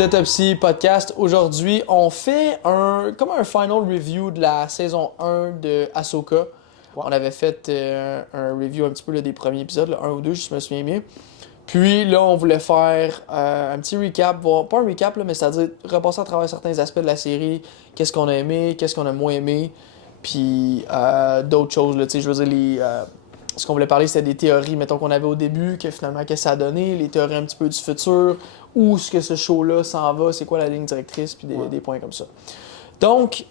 d'Autopsie Podcast. Aujourd'hui, on fait comme un final review de la saison 1 de Ahsoka. Ouais. On avait fait un review un petit peu là, des premiers épisodes, là, 1 ou 2, je me souviens bien. Puis là, on voulait faire un petit recap, pas un recap, là, mais c'est-à-dire repasser à travers certains aspects de la série, qu'est-ce qu'on a aimé, qu'est-ce qu'on a moins aimé, puis d'autres choses. Là, je veux dire, ce qu'on voulait parler, c'était des théories, mettons, qu'on avait au début, que finalement, qu'est-ce que ça a donné, les théories un petit peu du futur, où est-ce que ce show-là s'en va, c'est quoi la ligne directrice, puis des points comme ça. Donc,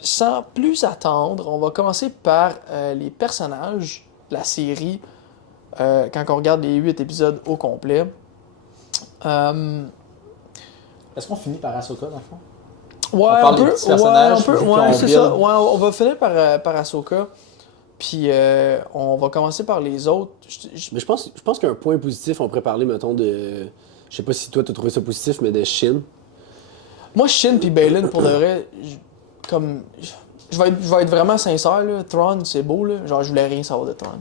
sans plus attendre, on va commencer par les personnages de la série, quand on regarde les 8 épisodes au complet. Est-ce qu'on finit par Ahsoka, dans le fond? Ouais, on parle des petits personnages, ouais, c'est ça. Ouais, on va finir par Ahsoka. Puis on va commencer par les autres. Mais je pense qu'un point positif, on pourrait parler, mettons, de... Je sais pas si toi, t'as trouvé ça positif, mais de Shin. Moi, Shin puis Baylan, pour de vrai, je vais être vraiment sincère, là. Thrawn, c'est beau, là. Genre, je voulais rien savoir de Thrawn.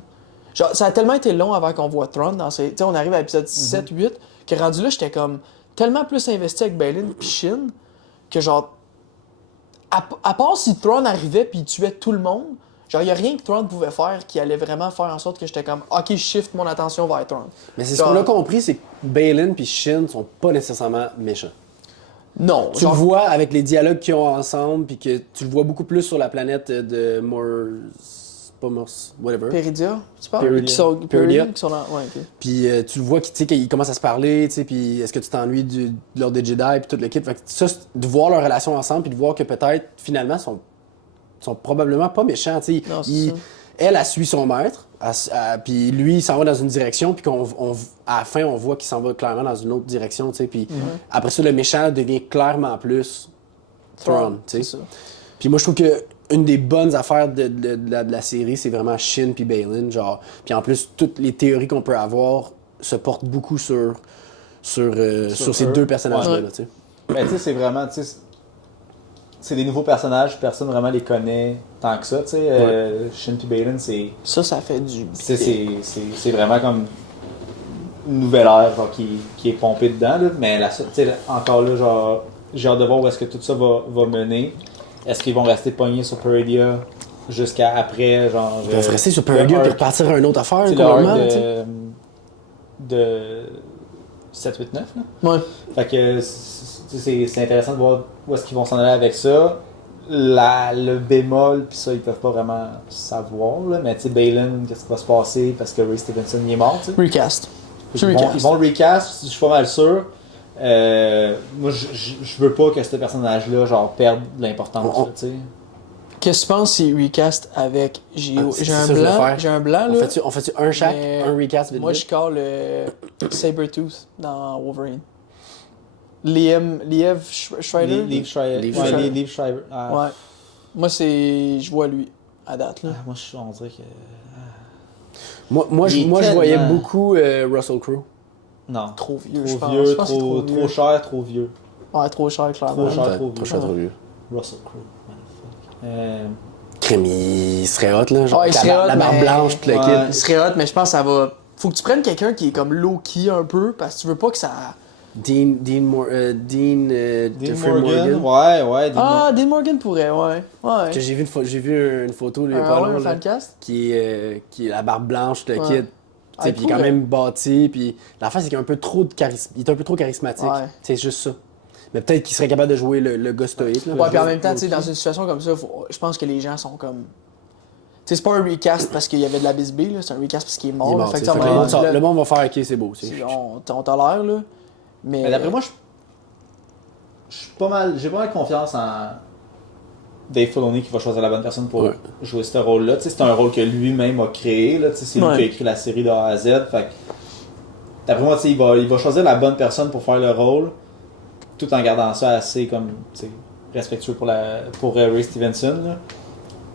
Genre, ça a tellement été long avant qu'on voit Thrawn dans ces... Tu sais, on arrive à l'épisode 7-8, que rendu là, j'étais comme tellement plus investi avec Baylan puis Shin, que genre... À part si Thrawn arrivait puis il tuait tout le monde, genre, il n'y a rien que Thrawn pouvait faire qui allait vraiment faire en sorte que j'étais comme, OK, je shift mon attention vers Thrawn. Mais c'est ce qu'on a compris, c'est que Baylan puis Shin sont pas nécessairement méchants. Non. Tu le vois avec les dialogues qu'ils ont ensemble, puis que tu le vois beaucoup plus sur la planète de Pas Morse, whatever. Peridia, tu parles? Peridia. Peridia. Qui sont là, ouais, OK. Puis tu le vois qu'ils commencent à se parler, tu sais, puis est-ce que tu t'ennuies de l'ordre des Jedi, puis tout le kit. Fait que ça, de voir leur relation ensemble, puis de voir que peut-être, finalement, sont probablement pas méchants, tu sais. Non, c'est ça. Elle suit son maître, puis lui, il s'en va dans une direction, puis à la fin, on voit qu'il s'en va clairement dans une autre direction, tu sais. Puis après ça, le méchant devient clairement plus Thrawn, tu sais. Puis moi, je trouve que une des bonnes affaires de la série, c'est vraiment Shin puis Baylan, genre. Puis en plus, toutes les théories qu'on peut avoir se portent beaucoup sur ces deux personnages-là, ouais. tu sais. Mais tu sais, c'est vraiment, tu sais, c'est des nouveaux personnages, personne vraiment les connaît tant que ça, tu sais. Shin puis Baylan, c'est... Ça fait du... C'est vraiment comme une nouvelle ère genre, qui est pompée dedans, là. Mais tu sais, encore là, genre, j'ai hâte de voir où est-ce que tout ça va mener. Est-ce qu'ils vont rester pognés sur Peridia jusqu'à après, genre... Ils vont rester sur Peridia puis repartir à une autre affaire, complètement, de 7, 8, 9, là. Ouais. Fait que c'est intéressant de voir où est-ce qu'ils vont s'en aller avec ça. Le bémol, puis ça, ils peuvent pas vraiment savoir, là. Mais tu sais, Baylan, qu'est-ce qui va se passer parce que Ray Stevenson, il est mort, tu sais. Recast. Ils vont le recast, je suis pas mal sûr. Moi, je veux pas que ce personnage-là, genre, perde de l'importance, tu sais. Qu'est-ce que tu penses si recast avec... J'ai un blanc, là. On fait-tu un chaque, un recast vite? Moi, je colle Sabretooth dans Wolverine. Liev Schreiber? Liev Schreiber. Ouais. Moi, je vois lui, à date, là. Moi, on dirait que... Moi, je voyais beaucoup Russell Crowe. Non. Trop vieux, je pense. Trop cher, trop vieux. Ouais, trop cher, clairement. Trop cher, trop vieux. Russell Crowe. Crème, il serait hot, là. Genre, il serait hot, la barbe blanche, tout le kit. Il serait hot, mais je pense que ça va... Faut que tu prennes quelqu'un qui est comme low-key un peu, parce que tu veux pas que ça... Dean Morgan. Ouais. Dean Morgan pourrait, ouais. Que j'ai vu une photo, il y a pas long, là, qui est la barbe blanche, tout le kit. Puis il est quand même bâti, puis la face, c'est qu'il est un peu trop il est un peu trop charismatique. C'est juste ça. Mais peut-être qu'il serait capable de jouer le gars stoïque. Ouais, puis en même temps, dans une situation comme ça, je pense que les gens sont comme... Tu sais, c'est pas un recast parce qu'il y avait de la bisbille, c'est un recast parce qu'il est mort. Le monde va faire « OK, c'est beau ». On tolère, là. Mais d'après moi, j'ai pas mal confiance en Dave Filoni qui va choisir la bonne personne pour jouer ce rôle-là. Tu sais, c'est un rôle que lui-même a créé. Là. Tu sais, c'est lui qui a écrit la série de A à Z. Fait que, d'après moi, tu sais, il va choisir la bonne personne pour faire le rôle, tout en gardant ça assez comme, tu sais, respectueux pour Ray Stevenson. Là.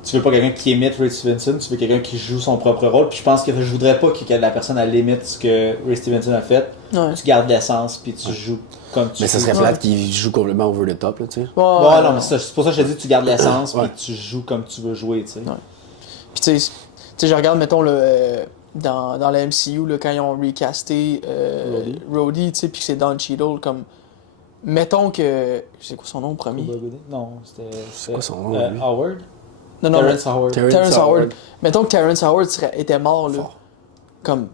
Tu veux pas quelqu'un qui imite Ray Stevenson, tu veux quelqu'un qui joue son propre rôle. Puis je pense que je voudrais pas que la personne elle limite ce que Ray Stevenson a fait. Ouais. Tu gardes l'essence puis tu joues comme tu veux. Mais ça serait plate qu'il joue complètement over the top, là, tu sais. Non, mais c'est pour ça que je te dis tu gardes l'essence puis tu joues comme tu veux jouer, tu sais. Ouais. Puis tu sais, je regarde, mettons, dans la MCU, là, quand ils ont recasté Rhodey, tu sais, puis que c'est Don Cheadle, comme... mettons que. C'est quoi son nom premier? Non, c'était. C'est quoi son nom, lui? Howard? Non, non, Terrence Howard. Terrence Howard. Mettons que Terrence Howard était mort, là. Fort. Comme.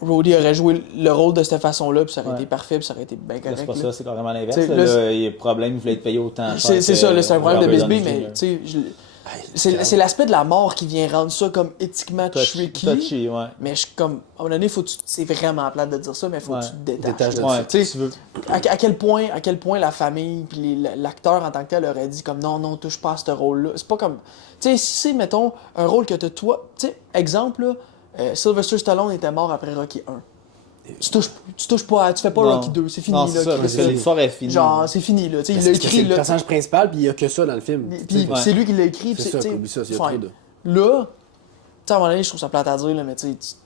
Rhodey aurait joué le rôle de cette façon-là, puis ça aurait Ouais. été parfait, puis ça aurait été bien Là, correct. c'est pas là. ça, c'est carrément l'inverse. T'sais, Là, là, il y a problème, il voulait être payé autant. C'est ça, là, c'est un problème de Robert Bisbee, Downey mais Jr. tu sais, c'est l'aspect de la mort qui vient rendre ça comme éthiquement tricky. Touchy, ouais. Mais je suis comme, à un moment donné, c'est vraiment plate de dire ça, mais il faut que Ouais. tu te détaches. Détache de là. ça. Ouais, Tu sais, tu veux. à quel point la famille puis l'acteur en tant que tel aurait dit comme non, touche pas à ce rôle-là. C'est pas comme, tu sais, si c'est, mettons, un rôle que t'as toi, tu sais, exemple, là, Sylvester Stallone était mort après Rocky 1. Tu touches pas, tu fais pas Non. Rocky 2, c'est fini Non, là. c'est ça, Chris, parce que là. l'histoire est finie. Genre, c'est fini là. Tu sais, il l'a Parce que c'est écrit le là. personnage principal, puis il y a que ça dans le film. Puis Ouais. c'est lui qui l'a écrit. puis C'est ça, tu sais, oublie ça, il y a trop fine. de... Là, tu sais, à un moment donné, je trouve ça plate à dire, là, mais tu sais,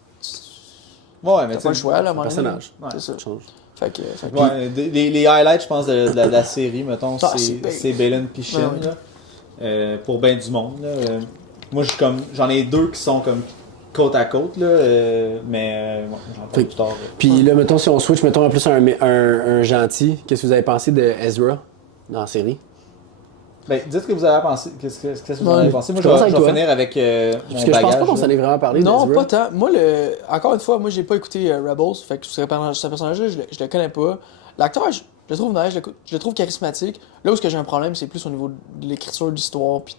Ouais, mais t'as pas le choix, là, à un moment donné. personnage. Ouais. C'est ça. Ça change. Fait que Ouais, les highlights, je pense, de la série, mettons, Ah, c'est c'est Balin pis Shin, Ouais, ouais. là. Pour ben du monde, là. Moi, j'en ai deux qui sont comme côte à côte, là. Mais j'en parle Fait- plus tard. Puis là, mettons, si on switch, mettons, en plus un gentil, qu'est-ce que vous avez pensé de Ezra dans la série? Ben, dites ce que vous avez pensé. Qu'est-ce que vous en Ouais. avez pensé? Moi, Je commence je avec vais toi. finir avec mon Parce que je pense pas bagage. qu'on s'en est vraiment parlé non, d'Ezra. pas tant. Moi, encore une fois, moi, j'ai pas écouté Rebels, fait que ce personnage-là, je le connais pas. L'acteur, je le trouve nice, je le trouve charismatique. Là où ce que j'ai un problème, c'est plus au niveau de l'écriture de l'histoire, puis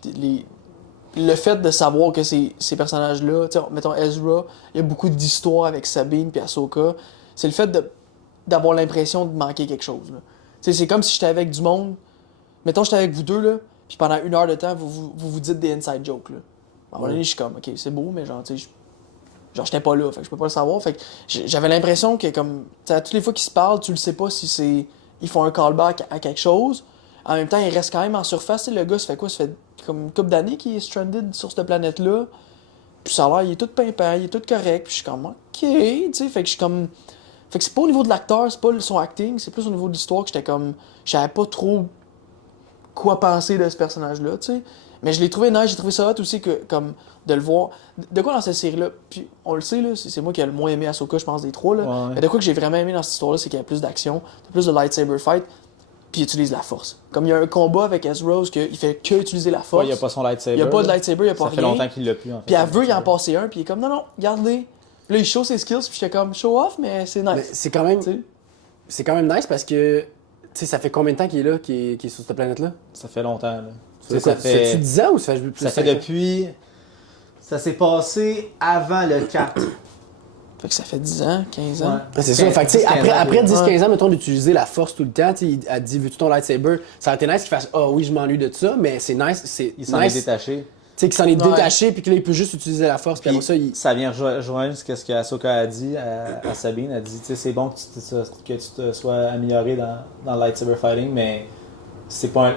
le fait de savoir que ces personnages-là, tu sais, mettons Ezra, il y a beaucoup d'histoires avec Sabine puis Ahsoka. C'est le fait d'avoir l'impression de manquer quelque chose. Là. Tu sais, c'est comme si j'étais avec du monde. Mettons, j'étais avec vous deux, là, puis pendant 1 heure de temps, vous dites des inside jokes. Là. À un moment donné, je suis comme, ok, c'est beau, mais genre, tu sais, genre, j'étais pas là, fait que je peux pas le savoir. Fait que j'avais l'impression que, comme, tu sais, à toutes les fois qu'ils se parlent, tu le sais pas si c'est. Ils font un callback à quelque chose. En même temps, il reste quand même en surface. Tu sais, le gars, ça fait quoi? Ça fait comme une couple d'années qu'il est stranded sur cette planète-là. Puis ça a l'air, il est tout pimpant, il est tout correct. Puis je suis comme, ok, tu sais, fait que je suis comme. Fait que c'est pas au niveau de l'acteur, c'est pas son acting, c'est plus au niveau de l'histoire que j'étais comme. Je savais pas trop quoi penser de ce personnage-là, tu sais. Mais je l'ai trouvé nice, j'ai trouvé ça hot aussi que, comme, de le voir. De quoi dans cette série-là, puis on le sait, là, c'est moi qui ai le moins aimé Ahsoka, je pense, des trois, là. Ouais. Mais de quoi que j'ai vraiment aimé dans cette histoire-là, c'est qu'il y a plus d'action, plus de lightsaber fight, puis il utilise la force. Comme il y a un combat avec Ezra où il fait que utiliser la force. Ouais, il n'y a pas son lightsaber. Il y a pas de là. lightsaber, il y a pas Ça fait rien. longtemps qu'il l'a plus, en fait. Puis elle veut y en passer un, puis il est comme, non, regardez. Là, il show ses skills, puis j'étais comme, show off, mais c'est Mais nice. c'est quand même... Tu sais. C'est quand même nice parce que... Tu sais, ça fait combien de temps qu'il est là, qu'il est sur cette planète-là? Ça fait longtemps, là. Ça fait 10 ans ou ça fait plus Ça fait depuis. Ça s'est passé avant le 4. Fait que ça fait 10 ans, 15 ans. Ah, c'est ça. Fait que, tu sais, 10-15 ans, après 10-15 ouais. ans, mettons, d'utiliser la force tout le temps, tu sais, elle dit, veux-tu ton lightsaber? Ça aurait été nice qu'il fasse, ah oui, je m'ennuie de ça, mais c'est nice, c'est Il s'en est nice, tu détaché. sais, qu'il s'en est Ouais. détaché, puis que là, il peut juste utiliser la force, puis Puis après ça, il... ça vient rejoindre ce que Ahsoka a dit à Sabine. Elle a dit, tu sais, c'est bon que que tu te sois amélioré dans le lightsaber fighting, mais c'est pas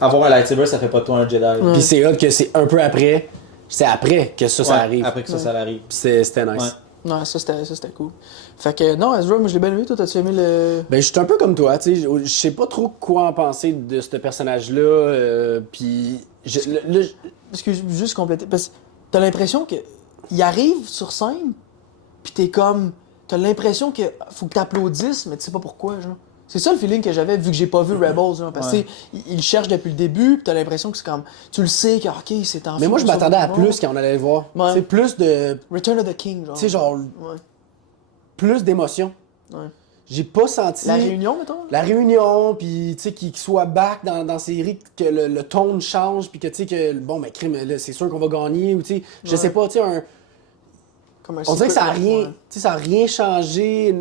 avoir un lightsaber, ça fait pas de toi un Jedi. Puis c'est hot que c'est un peu après, c'est après que ça Ouais, arrive. Après que ça arrive. Puis c'était nice. Ouais. Non, ça c'était cool. Fait que non, Ezra, moi je l'ai bien aimé. Toi, t'as-tu aimé le. Ben, je suis un peu comme toi, tu sais, je sais pas trop quoi en penser de ce personnage-là, puis... Excuse, juste compléter. Parce que t'as l'impression que. Il arrive sur scène, pis t'es comme. T'as l'impression que faut que t'applaudisses, mais tu sais pas pourquoi, genre. C'est ça le feeling que j'avais vu que j'ai pas vu Rebels, genre, parce que Ouais. tu sais, il cherche depuis le début, pis t'as l'impression que c'est comme. Tu le sais que, ok, c'est en Mais moi, je m'attendais à plus quand on allait le voir. Ouais. C'est plus de... Return of the King, genre. Tu sais, genre, Ouais. plus d'émotion. Ouais. J'ai pas senti... La réunion, mettons? La réunion, puis tu sais, qu'il soit back dans la série, que le ton change, puis que tu sais, que bon, mais crime, là, c'est sûr qu'on va gagner, ou tu sais, je Ouais. sais pas, tu sais, Comme un on dirait que ça a secret, rien, ouais. tu sais, ça a rien changé,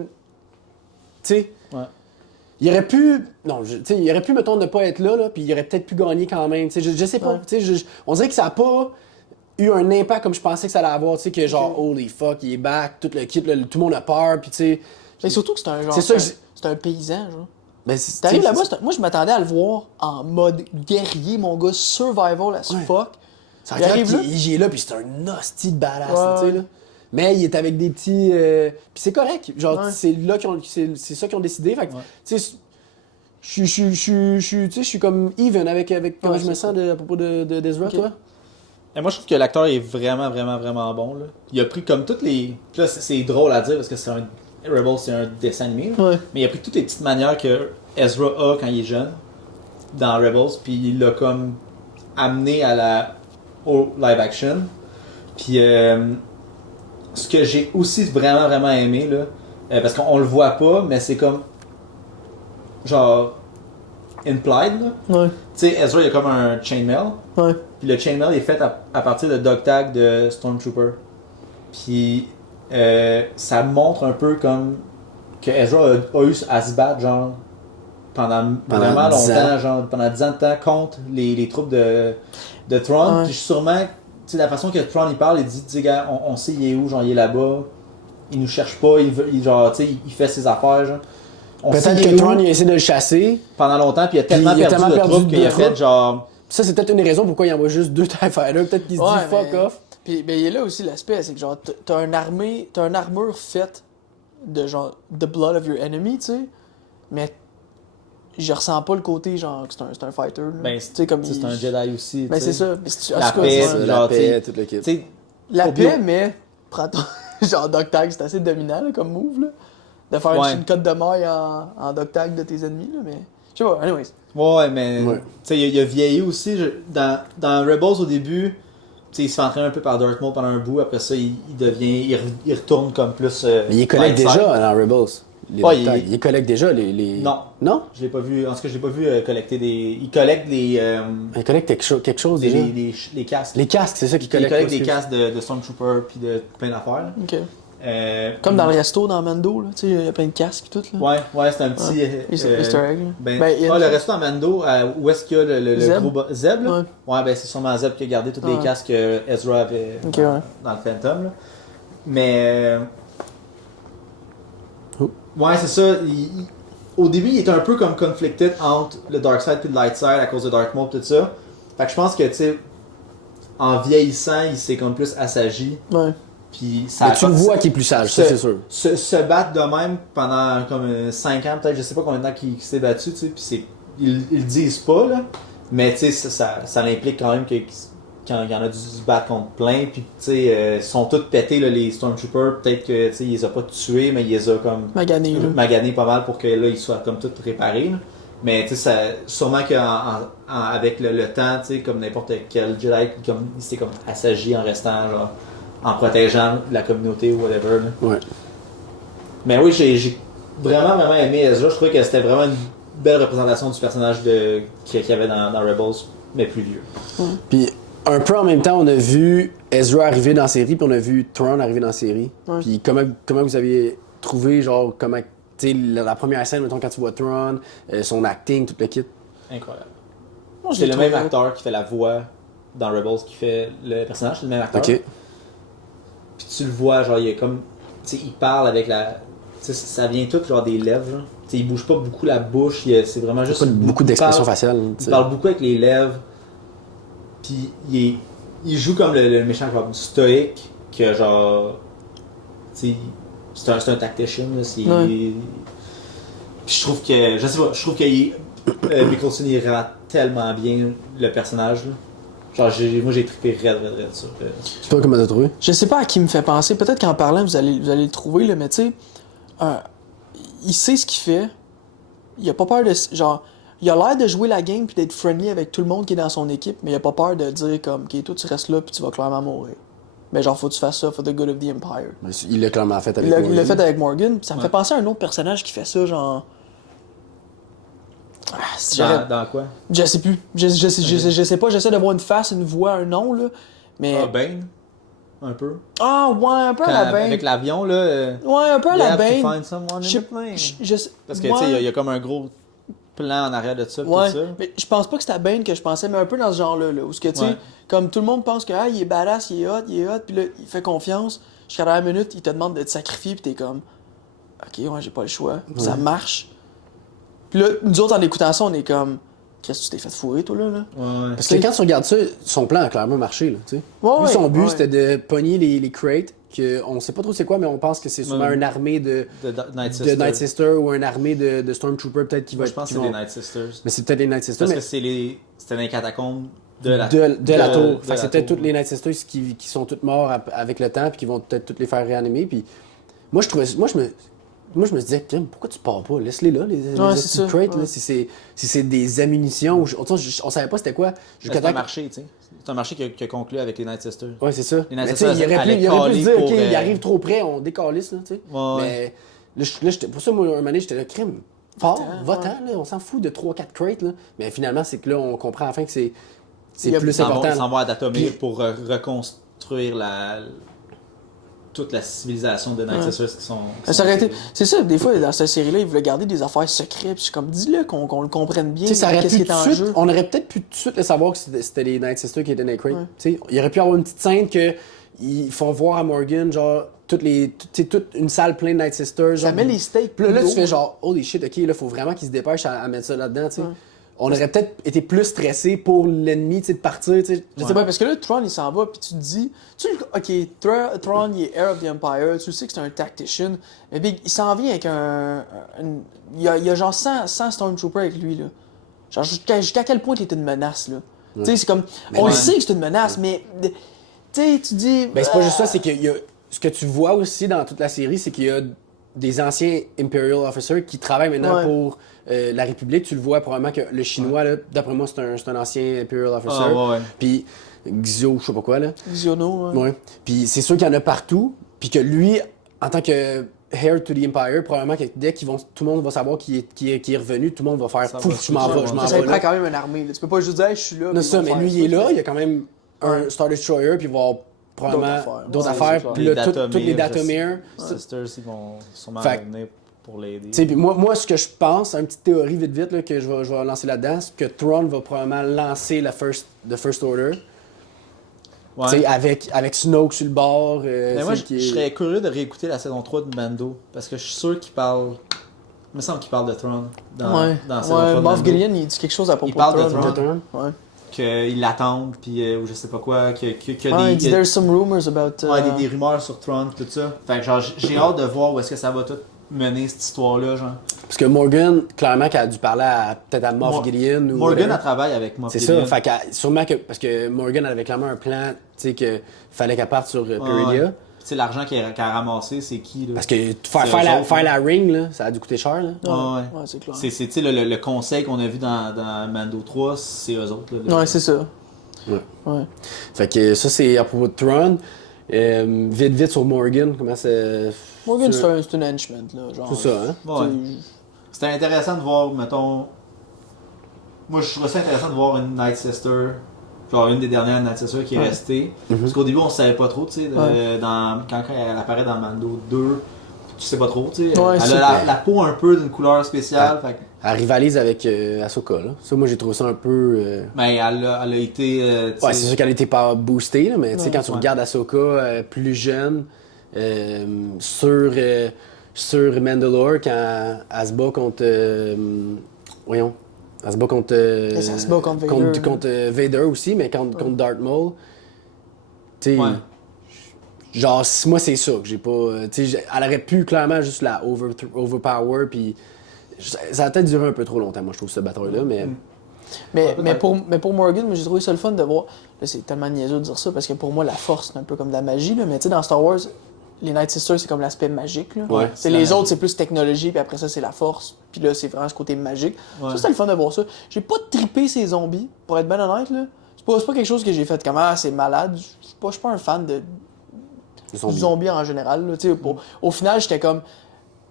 tu sais. Ouais. Il aurait pu, non, tu sais, il aurait pu, mettons, ne pas être là, puis il aurait peut-être pu gagner quand même, tu sais, je sais pas, Ouais. tu sais, on dirait que ça a pas eu un impact comme je pensais que ça allait avoir, tu sais, que genre, holy fuck, il est back, tout le kit, tout le monde a peur, puis tu sais. Mais surtout que c'est un genre. C'est ça que c'est un paysan, genre. Ben, T'arrives tu sais, là-bas, moi je m'attendais à le voir en mode guerrier, mon gars, survival as Ouais. fuck. Ça Il arrive arrive là, là. il est là, puis c'est un hostie de badass, Ouais. tu sais, là. Mais il est avec des petits... Puis c'est correct, genre, Ouais. c'est là c'est ça qu'ils ont décidé, fait que, Ouais. tu sais, je suis comme even avec comment Ouais, je me c'est sens à propos d'Ezra, Ok. toi. Et moi, je trouve que l'acteur est vraiment, vraiment, vraiment bon. Là. Il a pris comme toutes les. Là, c'est drôle à dire parce que c'est un Rebels c'est un dessin animé, Ouais. mais il a pris toutes les petites manières que Ezra a quand il est jeune dans Rebels, puis il l'a comme amené au live action. Puis ce que j'ai aussi vraiment aimé là, parce qu'on le voit pas, mais c'est comme genre implied là. Ouais. Tu sais, Ezra il a comme un chainmail. Ouais. Puis le chainmail est fait à partir de dog tag de Stormtrooper. Puis ça montre un peu comme que Ezra a eu à se battre genre pendant vraiment 10 longtemps, genre pendant 10 ans de temps contre les troupes de Thrawn. Ouais. Puis sûrement, tu sais, la façon que Thrawn il parle, il dit, tu sais, gars, on sait il est où, genre il est là-bas, il nous cherche pas, genre, tu sais, il fait ses affaires, genre. On sait Peut-être il est que où Thrawn il a essayé de le chasser. pendant longtemps, puis il a tellement il a perdu tellement de perdu troupes de qu'il a troupes. fait genre. Ça, c'est peut-être une des raisons pourquoi il envoie juste 2 TIE Fighters. Peut-être qu'il se dit fuck mais- off. Puis ben, il y a là aussi l'aspect, c'est que genre t'as une armure faite de genre the blood of your enemy, tu sais, mais je ressens pas le côté genre que c'est un fighter. Là. Ben, Tu sais, comme c'est il- un Jedi aussi. Ben tu sais. c'est ça. Mais si tu- en La tout cas, paix, c'est- genre, La paix, t'sais, toute l'équipe. Tu sais, la Obi- paix, mais prends ton genre dog tag, c'est assez dominant là, comme move là, de faire Ouais. une cote de maille en dog tag de tes ennemis là, mais je sais pas. Anyways. ouais, mais Ouais. tu sais, il a vieilli aussi. Dans Rebels au début, tu sais, il se fait entraîner un peu par Darth Maul pendant un bout. Après ça, il retourne comme plus. Mais il collecte light side. déjà dans Rebels. Les Ouais, dog tags. Il collecte déjà les. Non. Non? Je l'ai pas vu. En tout cas, je l'ai pas vu collecter des. Il collecte Il collecte quelque chose déjà. les casques. Les casques, c'est ça qu'il Il collecte. collecte des casques de Stormtrooper puis de plein d'affaires. Ok. Comme Comme dans le resto dans Mando là, tu sais, il y a plein de casques et tout là. Ouais, c'est un petit. Easter egg. Là. Ben, il y a le une- resto à Mando, où est-ce qu'il y a le Zeb. gros Zeb là? Ouais. Ouais, ben c'est sûrement Zeb qui a gardé tous les Ouais. casques que Ezra avait Ok, ouais. dans le Phantom. Là. Mais. Oh. Ouais, c'est ça. Au début, il était un peu comme conflicted entre le Dark Side et le Light Side à cause de Dark Maul et tout ça. Fait que je pense que, tu sais, en vieillissant, il s'est comme plus assagi. Ouais. Puis ça Mais a tu le pas- vois qu'il est plus sage, ça c'est sûr. se battre de même pendant comme 5 ans, peut-être, je sais pas combien de temps qu'il s'est battu, tu sais, puis ils le disent pas, là, mais tu sais, ça l'implique quand même que quand il y en a dû se battre contre plein, puis tu sais, ils sont tous pétés, là, les Stormtroopers, peut-être que, tu sais, il les a pas tués, mais il les a comme Magané là. magané pas mal pour que là, ils soient comme tous réparés, là. Mais tu sais, sûrement qu'avec le temps, tu sais, comme n'importe quel Jedi, comme, il s'est comme assagi en restant, genre, en protégeant la communauté ou whatever, là. Ouais. Mais oui, j'ai vraiment aimé Ezra. Je trouvais que c'était vraiment une belle représentation du personnage qu'il y avait dans Rebels, mais plus vieux. Puis un peu en même temps, on a vu Ezra arriver dans la série, puis on a vu Thrawn arriver dans la série. Ouais. Puis comment vous aviez trouvé, genre, comment, tu sais, la première scène, mettons, quand tu vois Thrawn, son acting, toute le kit. Incroyable. Moi, je C'est l'ai le même trouvé- acteur qui fait la voix dans Rebels, qui fait le personnage, c'est le même acteur. Ok. Puis tu le vois, genre, il est comme. Tu sais, il parle avec la. Tu sais, ça vient tout, genre, des lèvres, genre. Tu sais, il bouge pas beaucoup la bouche, c'est vraiment juste. Pas beaucoup il d'expressions parle- faciales. Il parle beaucoup avec les lèvres. Puis il joue comme le méchant comme stoïque, que genre. Tu sais, c'est un tactician, là. Ouais. Puis je trouve que. Je sais pas, je trouve que Mickelson il rend tellement bien le personnage, là. Genre, moi j'ai trippé raide sur. Je sais pas comment t'as trouvé. Je sais pas à qui me fait penser. Peut-être qu'en parlant, vous allez le trouver, là, mais tu sais, il sait ce qu'il fait. Il a pas peur de. Genre, il a l'air de jouer la game puis d'être friendly avec tout le monde qui est dans son équipe, mais il a pas peur de dire comme, ok, toi tu restes là puis tu vas clairement mourir. Mais genre, faut que tu fasses ça for the good of the Empire. Mais il l'a clairement fait avec Il l'a Morgan. fait avec Morgan, puis ça me Ouais. fait penser à un autre personnage qui fait ça, genre. Ah, si j'aurais- Dans quoi? Je sais plus. Je sais pas, j'essaie de voir une face, une voix, un nom, là. Mais. Ah, Bane. Un peu. Ah, ouais, un peu à la Bane. Avec l'avion, là. Ouais, un peu à you la have to Bane. find someone in Je- the plane. je sais- Parce que, ouais. tu sais, il y a comme un gros plan en arrière de ça, pis Ouais, tout ça. mais je pense pas que c'était à Bane que je pensais, mais un peu dans ce genre-là, là, où ce que, tu sais, Ouais. comme tout le monde pense que, ah, il est badass, il est hot, puis là, il fait confiance, jusqu'à la minute, il te demande de te sacrifier, puis t'es comme, ok, ouais, j'ai pas le choix, puis ça marche. Puis là, nous autres, en écoutant ça, on est comme, qu'est-ce que tu t'es fait fourrer, toi, là? Ouais. Parce que quand tu regardes ça, son plan a clairement marché, là, tu sais. Ouais, Lui, son but, ouais. c'était de pogner les crates, que on sait pas trop c'est quoi, mais on pense que c'est souvent Ouais. une armée de Night de Sisters. Night Sister ou une armée de Stormtrooper, peut-être qui va Moi, je pense que qui c'est vont- des Night Sisters. Mais c'est peut-être les Night Sisters, Parce mais que c'était dans les catacombes de la de la tour. Fait la que c'est peut-être tour. toutes les Night Sisters qui sont toutes morts avec le temps, puis qui vont peut-être toutes les faire réanimer. Puis moi, je moi, je me disais, pourquoi tu pars pas? Laisse-les là, les c'est ça, crates, ouais. là, si c'est des ammunitions. On savait pas c'était quoi. C'est un marché, tu sais. C'est un marché qui a conclu avec les Night Sisters. Ouais, c'est ça. Les Mais Night tu sais, Sisters il aurait allaient pu se caler dire, pour, OK, il arrive trop près, on décalisse, là, tu sais. Ouais. Mais là, pour ça, moi, un moment donné, j'étais là, crime. Va-t'en, là, on s'en fout de 3-4 crates, là. Mais finalement, c'est que là, on comprend enfin que c'est plus important. Ils s'en vont à Datomir pour reconstruire toute la civilisation de Night Sisters qui sont. C'est ça, des fois, dans cette série-là, ils voulaient garder des affaires secrètes. Puis comme, dis-le qu'on le comprenne bien. Ça aurait qu'est-ce pu qui est en tout de suite, jeu. on aurait peut-être pu tout de suite le savoir que c'était les Night Sisters qui étaient dans les crates. Il aurait pu y avoir une petite scène que ils font voir à Morgan, genre, toute une salle pleine de Night Sisters. Ça met les stakes. Puis là, plus tu fais haut. genre, holy shit, ok, là, faut vraiment qu'ils se dépêchent à mettre ça là-dedans, tu sais. On aurait peut-être été plus stressé pour l'ennemi, tu sais, de partir, tu sais. Je sais pas, parce que là, Thrawn, il s'en va, puis tu te dis, ok, Thrawn, il est Heir of the Empire, tu sais que c'est un tactician, mais Big, il s'en vient avec il y a genre 100 Stormtroopers avec lui, là. Genre, jusqu'à quel point il était une menace, là. Tu sais, c'est comme, on le sait que c'est une menace, mais, tu sais, tu dis... Ben, c'est pas juste ça, c'est qu'il y a... Ce que tu vois aussi dans toute la série, c'est qu'il y a des anciens Imperial Officers qui travaillent maintenant pour la République. Tu le vois probablement que le Chinois, là, d'après moi, c'est un ancien Imperial Officer. Puis Xio, je sais pas quoi, là. Xiono, Ouais. Puis c'est sûr qu'il y en a partout. Puis que lui, en tant que Heir to the Empire, probablement que dès tout le monde va savoir qu'il est revenu, tout le monde va faire Ça pouf, je m'en vais, je m'en ça vais. prend Là. quand même une armée, là. Tu peux pas juste dire, je suis là. Non, ça, mais lui, il est là, il y a quand même un Star Destroyer, puis il va avoir probablement d'autres affaires. Puis là, toutes les Datomir. Sisters, ils vont sûrement venir pour l'aider. Puis moi, ce que je pense, une petite théorie vite, là, que je vais lancer là-dedans, c'est que Thrawn va probablement lancer the First Order. Ouais. Avec Snoke sur le bord. Mais moi, je serais curieux de réécouter la saison 3 de Mando, parce que je suis sûr qu'il parle... Il me semble qu'il parle de Thrawn dans la saison 3 de Mando. Moff Gideon, il dit quelque chose à propos il parle de Thrawn. Ouais. Qu'ils l'attendent, puis ou je sais pas quoi, il dit there's some rumors about... Ouais, des rumeurs sur Thrawn, tout ça. Fait que genre, j'ai hâte de voir où est-ce que ça va tout mener, cette histoire-là, genre. Parce que Morgan, clairement, qu'elle a dû parler peut-être à Moff Gideon ou... Morgan, elle travaille avec Moff Gideon. C'est ça, fait que sûrement que... Parce que Morgan avait clairement un plan, tu sais, qu'il fallait qu'elle parte sur Peridea. Tu sais, l'argent qu'elle a ramassé, c'est qui, là? Parce que faire la ring, là, ça a dû coûter cher, là. Ouais, c'est clair. C'est tu sais, le conseil qu'on a vu dans Mando 3, c'est eux autres, là. Ouais, c'est ça. Ouais. Fait que ça, c'est à propos de Thrawn. Vite sur Morgan, comment c'est... Morgan, c'est un henchman, là. Genre, c'est ça, hein? Ouais. C'était intéressant de voir, mettons... Moi, je trouve ça intéressant de voir une Night Sister, genre une des dernières Night Sisters qui est restée. Parce qu'au début, on savait pas trop, tu sais, quand elle apparaît dans Mando 2, tu sais pas trop, tu sais. Ouais, elle a la peau un peu d'une couleur spéciale. Ouais. Elle rivalise avec Ahsoka, là. Ça, moi, j'ai trouvé ça un peu... Mais elle a été... ouais, c'est sûr qu'elle était pas boostée, là, mais tu sais, quand tu regardes Ahsoka plus jeune, sur Mandalore, quand elle se bat contre... voyons. Elle se bat contre Vader aussi, mais contre Darth Maul. Tu sais... Genre, moi, c'est ça que j'ai pas... Tu sais, elle aurait pu clairement juste la overpower, puis... Ça a peut-être duré un peu trop longtemps, moi, je trouve, ce bataille-là, mais... Mais pour Morgan, j'ai trouvé ça le fun de voir... Là, c'est tellement niaiseux de dire ça, parce que pour moi, la force, c'est un peu comme de la magie, là. Mais tu sais, dans Star Wars, les Night Sisters, c'est comme l'aspect magique, là. Ouais, les autres, c'est plus technologie, puis après ça, c'est la force. Puis là, c'est vraiment ce côté magique. Ouais. Ça, c'était le fun de voir ça. J'ai pas trippé ces zombies, pour être bien honnête, là. C'est pas quelque chose que j'ai fait comme « Ah, c'est malade ». Je suis pas un fan de zombies en général, là. Tu sais, au final, j'étais comme...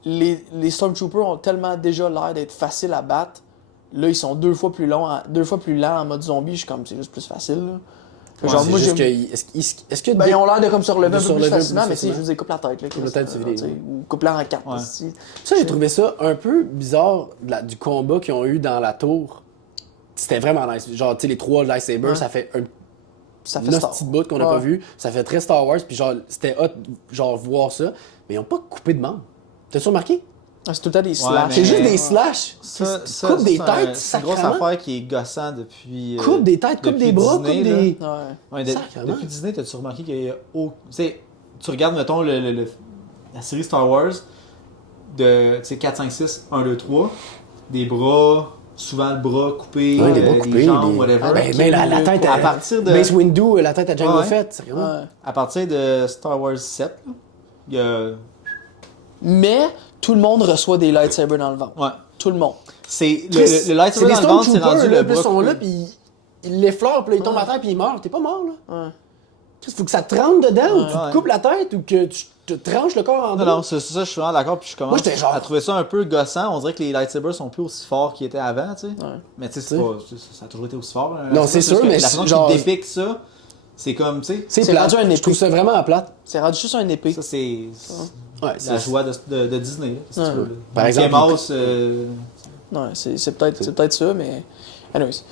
Les Stormtroopers ont tellement déjà l'air d'être faciles à battre. Là, ils sont deux fois plus lents en mode zombie. Je suis comme, c'est juste plus facile. Là. Genre, moi, juste est-ce que ils ont l'air de comme se relever un peu plus facilement, mais si je vous ai coupe la tête. Là, coupe la tête, c'est vidéo. Ou coupe-la en quatre. Ça, j'ai trouvé ça un peu bizarre du combat qu'ils ont eu dans la tour. C'était vraiment nice. Genre, tu sais, les 3 lightsabers, ça fait un petit bout qu'on n'a pas vu. Ça fait très Star Wars. Puis genre, c'était hot, genre, voir ça. Mais ils n'ont pas coupé de membres. T'as-tu remarqué? C'est tout le temps des slash. C'est juste des slash. Coupe des têtes, c'est une grosse affaire qui est gossant depuis... coupe des têtes, coupe des bras, coupe des... Depuis Disney, t'as-tu remarqué qu'il y a... Tu regardes, mettons, la série Star Wars de 4, 5, 6, 1, 2, 3, des bras... Souvent le bras coupé, des bras coupés, les jambes, whatever. Mais la tête à partir de Mace Windu, la tête à Jango Fett. À partir de Star Wars 7, il y a... Mais tout le monde reçoit des lightsabers dans le ventre. Ouais. Tout le monde. C'est Chris, le lightsaber dans le ventre, c'est rendu le là, puis ils bras. sont là, puis ils l'effleurent, puis là, ils tombent à terre, puis ils meurent. T'es pas mort, là. Ouais. Il faut que ça te rentre dedans, ou tu Ouais. te coupes la tête, ou que tu te tranches le corps en deux. Non, c'est ça, je suis vraiment d'accord, puis je Moi, commence j'étais genre- à trouver ça un peu gossant. On dirait que les lightsabers sont plus aussi forts qu'ils étaient avant, tu sais. Ouais. Mais tu sais, c'est pas, ça a toujours été aussi fort. un Non, lightsaber, c'est sûr, juste que mais la façon genre- qu'ils dépiquent ça, c'est comme, tu sais, C'est C'est plate. rendu un Je trouve épée. ça vraiment plate. C'est rendu juste un épée. ça c'est Ouais, la joie de Disney, là, si Ouais. tu veux. là. Par Mickey exemple, Mouse, Ouais, c'est peut-être ça, mais. Anyways.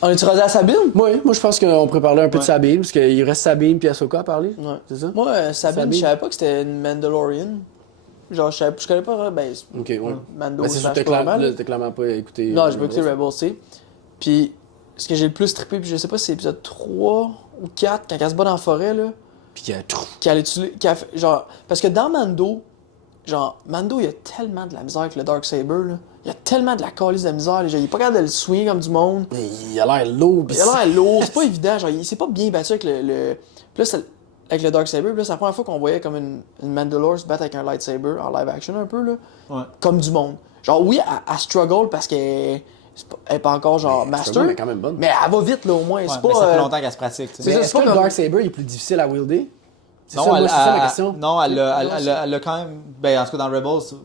On est-tu rendu à Sabine? Moi, je pense qu'on pourrait parler un peu de Ouais. Sabine, parce qu'il reste Sabine puis Ahsoka à parler. Ouais. C'est ça? Moi, Sabine, Sabine. je savais pas que c'était une Mandalorian. Genre, je connais pas, ben, Ok, ouais. Mando, Ben, c'est sûr slash que Normal. t'as clairement pas écouté. Non, j'ai pas écouté Rebels, tu sais. Puis, ce que j'ai le plus trippé, puis je sais pas si c'est épisode 3 ou 4, quand elle se bat dans la forêt, là, Puis qu'il y a tout. qu'elle utilise. Genre, parce que dans Mando, Mando, il y a tellement de la misère avec le Darksaber, là. Il y a tellement de la calice de misère, là. Genre, il est pas capable de le swing comme du monde. Il a l'air lourd, pis Il a l'air lourd, c'est pas évident. Genre, il s'est pas bien battu avec le... Puis là, avec le Darksaber, puis là, c'est la première fois qu'on voyait comme une Mandalore se battre avec un lightsaber en live action un peu, là. ouais. Comme du monde. Genre, oui, elle struggle parce qu'elle est pas encore, genre, master. mais quand même bonne. Mais elle va vite, là, au moins. Ouais, C'est mais pas. ça fait longtemps qu'elle se pratique, tu sais. Mais ça, est-ce c'est que pas le comme- Darksaber est plus difficile à wielder? C'est Non, ça, moi, c'est ça ma elle- question. non, elle a quand même. Ben, en tout cas, dans Rebels,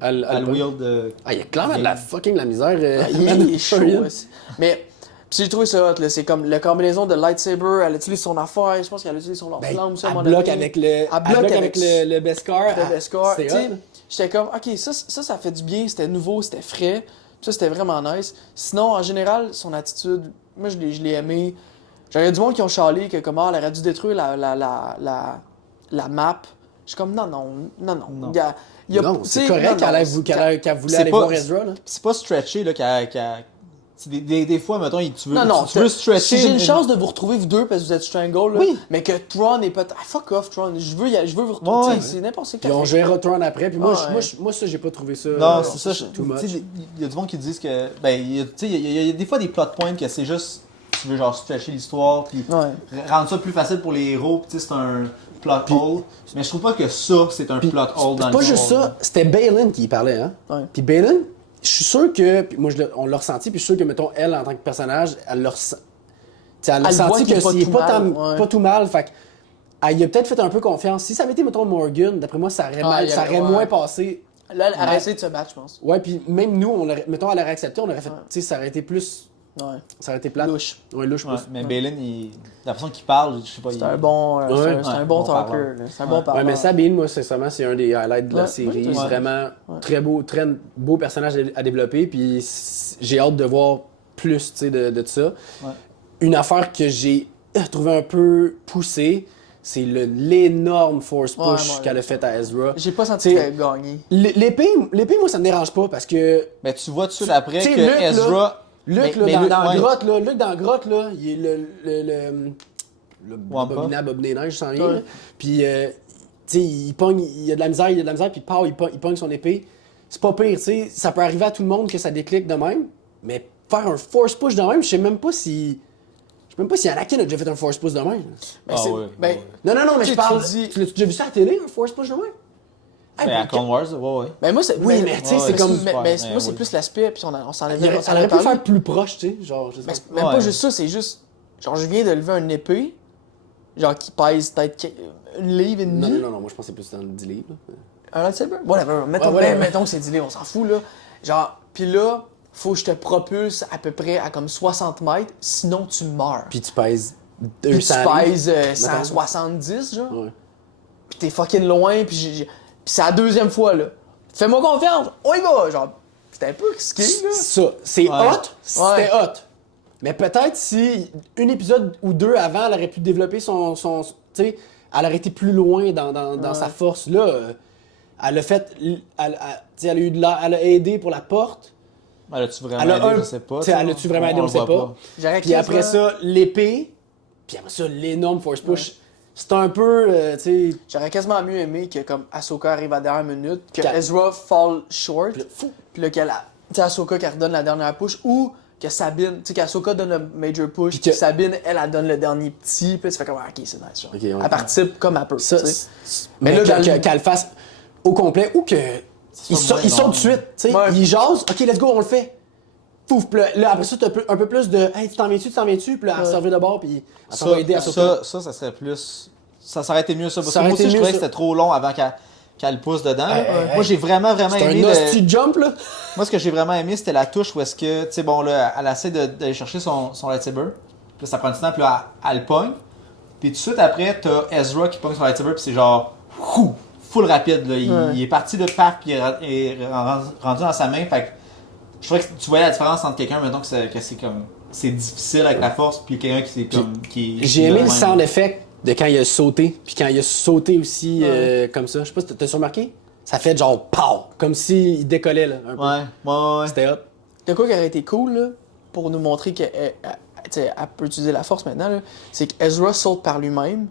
Elle elle peut. wield. Ah, il y a clairement de la fucking la misère. Il est chaud, ouais. Mais. Puis j'ai trouvé ça hot, là. C'est comme la combinaison de lightsaber, elle utilise son affaire, je pense qu'elle utilise son Ben, lance aussi à un elle moment bloque donné. avec le, Elle bloque avec le Beskar. le Beskar. C'est Tu sais, hot. j'étais comme, ok, ça fait du bien, c'était nouveau, c'était frais. Puis ça, c'était vraiment nice. Sinon, en général, son attitude, moi, je l'ai aimé. Genre, il y a du monde qui ont chialé que comment elle aurait dû détruire la map. Je suis comme, non. Non. Il y a- Non, tu c'est sais, correct non, qu'elle voulait c'est aller pas- voir Ezra, là. C'est pas stretché, là, c'est des fois, mettons, tu veux, Non, tu veux stretcher. si j'ai une chance de vous retrouver, vous deux, parce que vous êtes strangle, là, Oui. mais que Tron est peut-être. Ah, fuck off, Tron. Je veux vous retrouver. Ouais. Tu sais, c'est n'importe Puis on quel. jouait Return après, puis moi, Ah, ouais. moi, ça, j'ai pas trouvé ça. Non, c'est ça. too much. Tu sais, il y a du monde qui disent que. Ben, tu sais, il y a des fois des plot points que c'est juste. Tu veux genre stretcher l'histoire, puis Ouais. rendre ça plus facile pour les héros, puis tu sais, c'est un plot hole. Mais je trouve pas que ça, c'est un Puis, plot hole dans c'est le pas juste film. ça, c'était Balin qui y parlait, hein. Ouais. Puis Balin, je suis sûr que, puis moi, on l'a ressenti, puis je suis sûr que, mettons, elle, en tant que personnage, elle l'a ressenti. Elle a Elle voit senti qu'il que est pas c'est tout pas, mal, ouais. pas tout mal, fait que, elle y a peut-être fait un peu confiance. Si ça avait été, mettons, Morgan, d'après moi, ça aurait, Ah, il y ça avait- aurait ouais. moins passé. Là, elle aurait essayé de se battre, je pense. Ouais, puis même nous, mettons, elle aurait accepté, on aurait fait, Ouais. tu sais, ça aurait été plus, Ouais. ça aurait été plate. Louche. Ouais, louche, Ouais, plus. mais Balin, la façon qu'il parle, je sais pas. C'est un bon, Ouais. c'est un bon talker. là. C'est un bon Ouais, parleur. Ouais, mais Sabine, moi, sincèrement, c'est un des highlights de la Ouais, série. ouais, C'est ouais. vraiment Ouais. très beau personnage à développer. Puis j'ai hâte de voir plus, tu sais, de ça. Ouais. Une affaire que j'ai trouvé un peu poussée, c'est l'énorme force Ouais, push moi, qu'elle a fait à Ezra. J'ai pas senti T'sais, qu'elle gagnait. L'épée, moi, ça me dérange pas parce que Mais tu vois tout de suite après T'sais, que Luke, là, Ezra. Luc, Mais là, Luke, dans la ouais. grotte, là, Luc, dans la grotte, là, il est le Wampa. abominable neige, sans rien. Ouais. là. Puis, tu sais, il pogne, il y a de la misère, puis pow, il pogne son épée. C'est pas pire, tu sais. Ça peut arriver à tout le monde que ça déclique de même, mais faire un force push de même, je sais même pas si. Je sais même pas si Anakin a déjà fait un force push de même. Ben, Ah c'est- ouais, ben, ouais. Non, mais Tu je parle. dis- Tu l'as déjà vu ça à la télé, un force push de même? Hey, Ben, à puis- Clone Wars, ouais. ben, moi, c'est. Oui, mais tu sais, c'est mais comme- mais- mais Ouais, moi, c'est oui. plus l'aspect, puis on s'en Elle avait aurait, elle aurait pu le faire plus proche, tu sais. Genre, je sais Mais pas. c'est même pas Ouais. juste ça, c'est juste. Genre, je viens de lever une épée, genre qui pèse peut-être une livre et Non, demie. non, moi je pensais plus dans le 10 livres. là. Un lightsaber? Whatever. Mettons, Ouais, whatever. mettons que c'est 10 livres, on s'en fout, là. Genre, pis là, faut que je te propulse à peu près à comme 60 mètres, sinon tu meurs. Puis tu pèses Puis tu 200 pèses livres. 170, genre. Ouais. Pis t'es fucking loin, pis c'est la deuxième fois, là. Fais-moi confiance, on y va! Genre, c'était un peu risqué, là. Ça, c'est Ouais. hot, c'était Ouais. hot. Mais peut-être si un épisode ou deux avant, elle aurait pu développer son tu sais, elle aurait été plus loin dans sa force. Là, elle a fait, tu sais, elle a eu elle a aidé pour la porte. Elle a-tu vraiment Elle a aidé, un- je sais pas. t'sais, elle a-tu vraiment aidé, on le sait voit pas. J'aurais Puis après quasiment- ça, l'épée. Puis après ça, l'énorme force push. C'est un peu, tu sais, J'aurais quasiment mieux aimé que comme Ahsoka arrive à la dernière minute, que Qu'elle- Ezra fall short, Puis là, fou. puis là qu'elle a, tu sais, Ahsoka qui redonne la dernière push, ou que Sabine, tu sais, qu'Ahsoka donne le major push, Puis puis que- Sabine, elle donne le dernier petit, puis tu fais comme, ah, ok, c'est nice, genre. Ok, ouais. Elle participe comme elle peut, ça, tu sais. mais Mais là, là, dans le- qu'elle fasse. au complet ou que ils moins sont long. tout de suite, tu sais, Ouais. ils jasent, ok, let's go, on le fait. Pouf, puis là, après ça, t'as un peu plus de, hey, tu t'en viens-tu, puis là, à Ouais. servir de bord, puis ça va aider à sauter. Ça serait plus. Ça aurait été mieux ça. Parce Ça que moi aurait aussi, été je mieux, trouvais que ça. c'était trop long avant qu'elle pousse dedans. là. Ouais. Moi, j'ai vraiment C'est aimé. un hostie jump, là. Moi, ce que j'ai vraiment aimé, c'était la touche où est-ce que, tu sais, bon, là, elle essaie d'aller chercher son lightsaber. Puis là, ça prend du temps, puis là, elle le pogne. Puis tout de suite après, t'as Ezra qui pogne son lightsaber, puis c'est genre, full rapide, là. Il est parti de paf, puis il est rendu dans sa main. Fait que je trouvais que tu voyais la différence entre quelqu'un, mettons, que c'est comme. C'est difficile avec la force, puis quelqu'un qui c'est comme. J'ai aimé le sound effect de quand il a sauté, puis quand il a sauté aussi comme ça. Je sais pas si t'as remarqué? Ça fait genre pow! Comme s'il décollait là. Un peu. Ouais. C'était hot. De quoi qui aurait été cool, là, pour nous montrer qu'elle peut utiliser la force maintenant, là, c'est qu'Ezra saute par lui-même,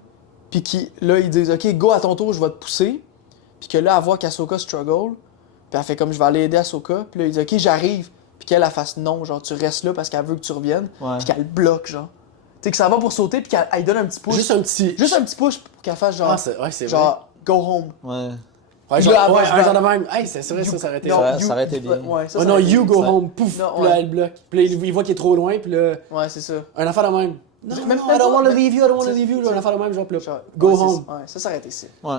puis là, ils disent, OK, go à ton tour, je vais te pousser. Puis que là, elle voit qu'Ahsoka struggle, puis elle fait comme, je vais aller aider Ahsoka. Puis là, il dit, OK, j'arrive. Puis qu'elle fasse non, genre, tu restes là parce qu'elle veut que tu reviennes. Ouais. Puis qu'elle bloque, genre. Tu sais, que ça va pour sauter, puis qu'elle donne un petit push. Juste un petit push pour qu'elle fasse genre, Ah, c'est vrai. genre, go home. Ouais. Ouais, Puis genre, là, ouais, avant, un genre de même. Hey, c'est vrai, ça aurait été. Non, ça aurait été bien. Ouais, ça Oh non, aurait été you bien. go ça. home, pouf, Non, puis là, ouais. elle bloque. Puis là, il voit qu'il est trop loin, puis là, Ouais, c'est ça. un affaire de même. Non, Même non, pas- I don't wanna mais- leave you, I don't wanna t'sais, leave you. t'sais. Un affaire de même, genre, puis là, Genre, go ouais, c'est home. ça. Ouais, ça aurait été ça. Ouais.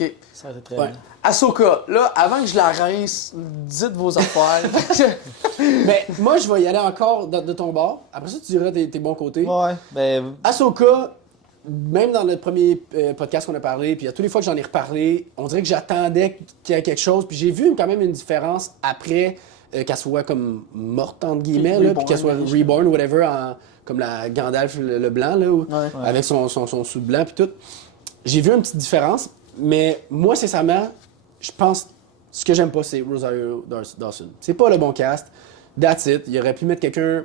OK. Ça aurait été très Ouais. bien. Ahsoka, là, avant que je la rince, dites vos affaires. Mais moi, je vais y aller encore de ton bord. Après ça, tu diras tes bons côtés. Ouais. Ben. Ahsoka, même dans notre premier podcast qu'on a parlé, puis à tous les fois que j'en ai reparlé, on dirait que j'attendais qu'il y ait quelque chose. Puis j'ai vu quand même une différence après qu'elle soit comme morte, entre guillemets, là, puis qu'elle soit reborn, whatever, comme la Gandalf le blanc, là, Ouais. avec son sous blanc, puis tout. J'ai vu une petite différence, mais moi, sincèrement, je pense, ce que j'aime pas, c'est Rosario Dawson. C'est pas le bon cast. That's it. Il aurait pu mettre quelqu'un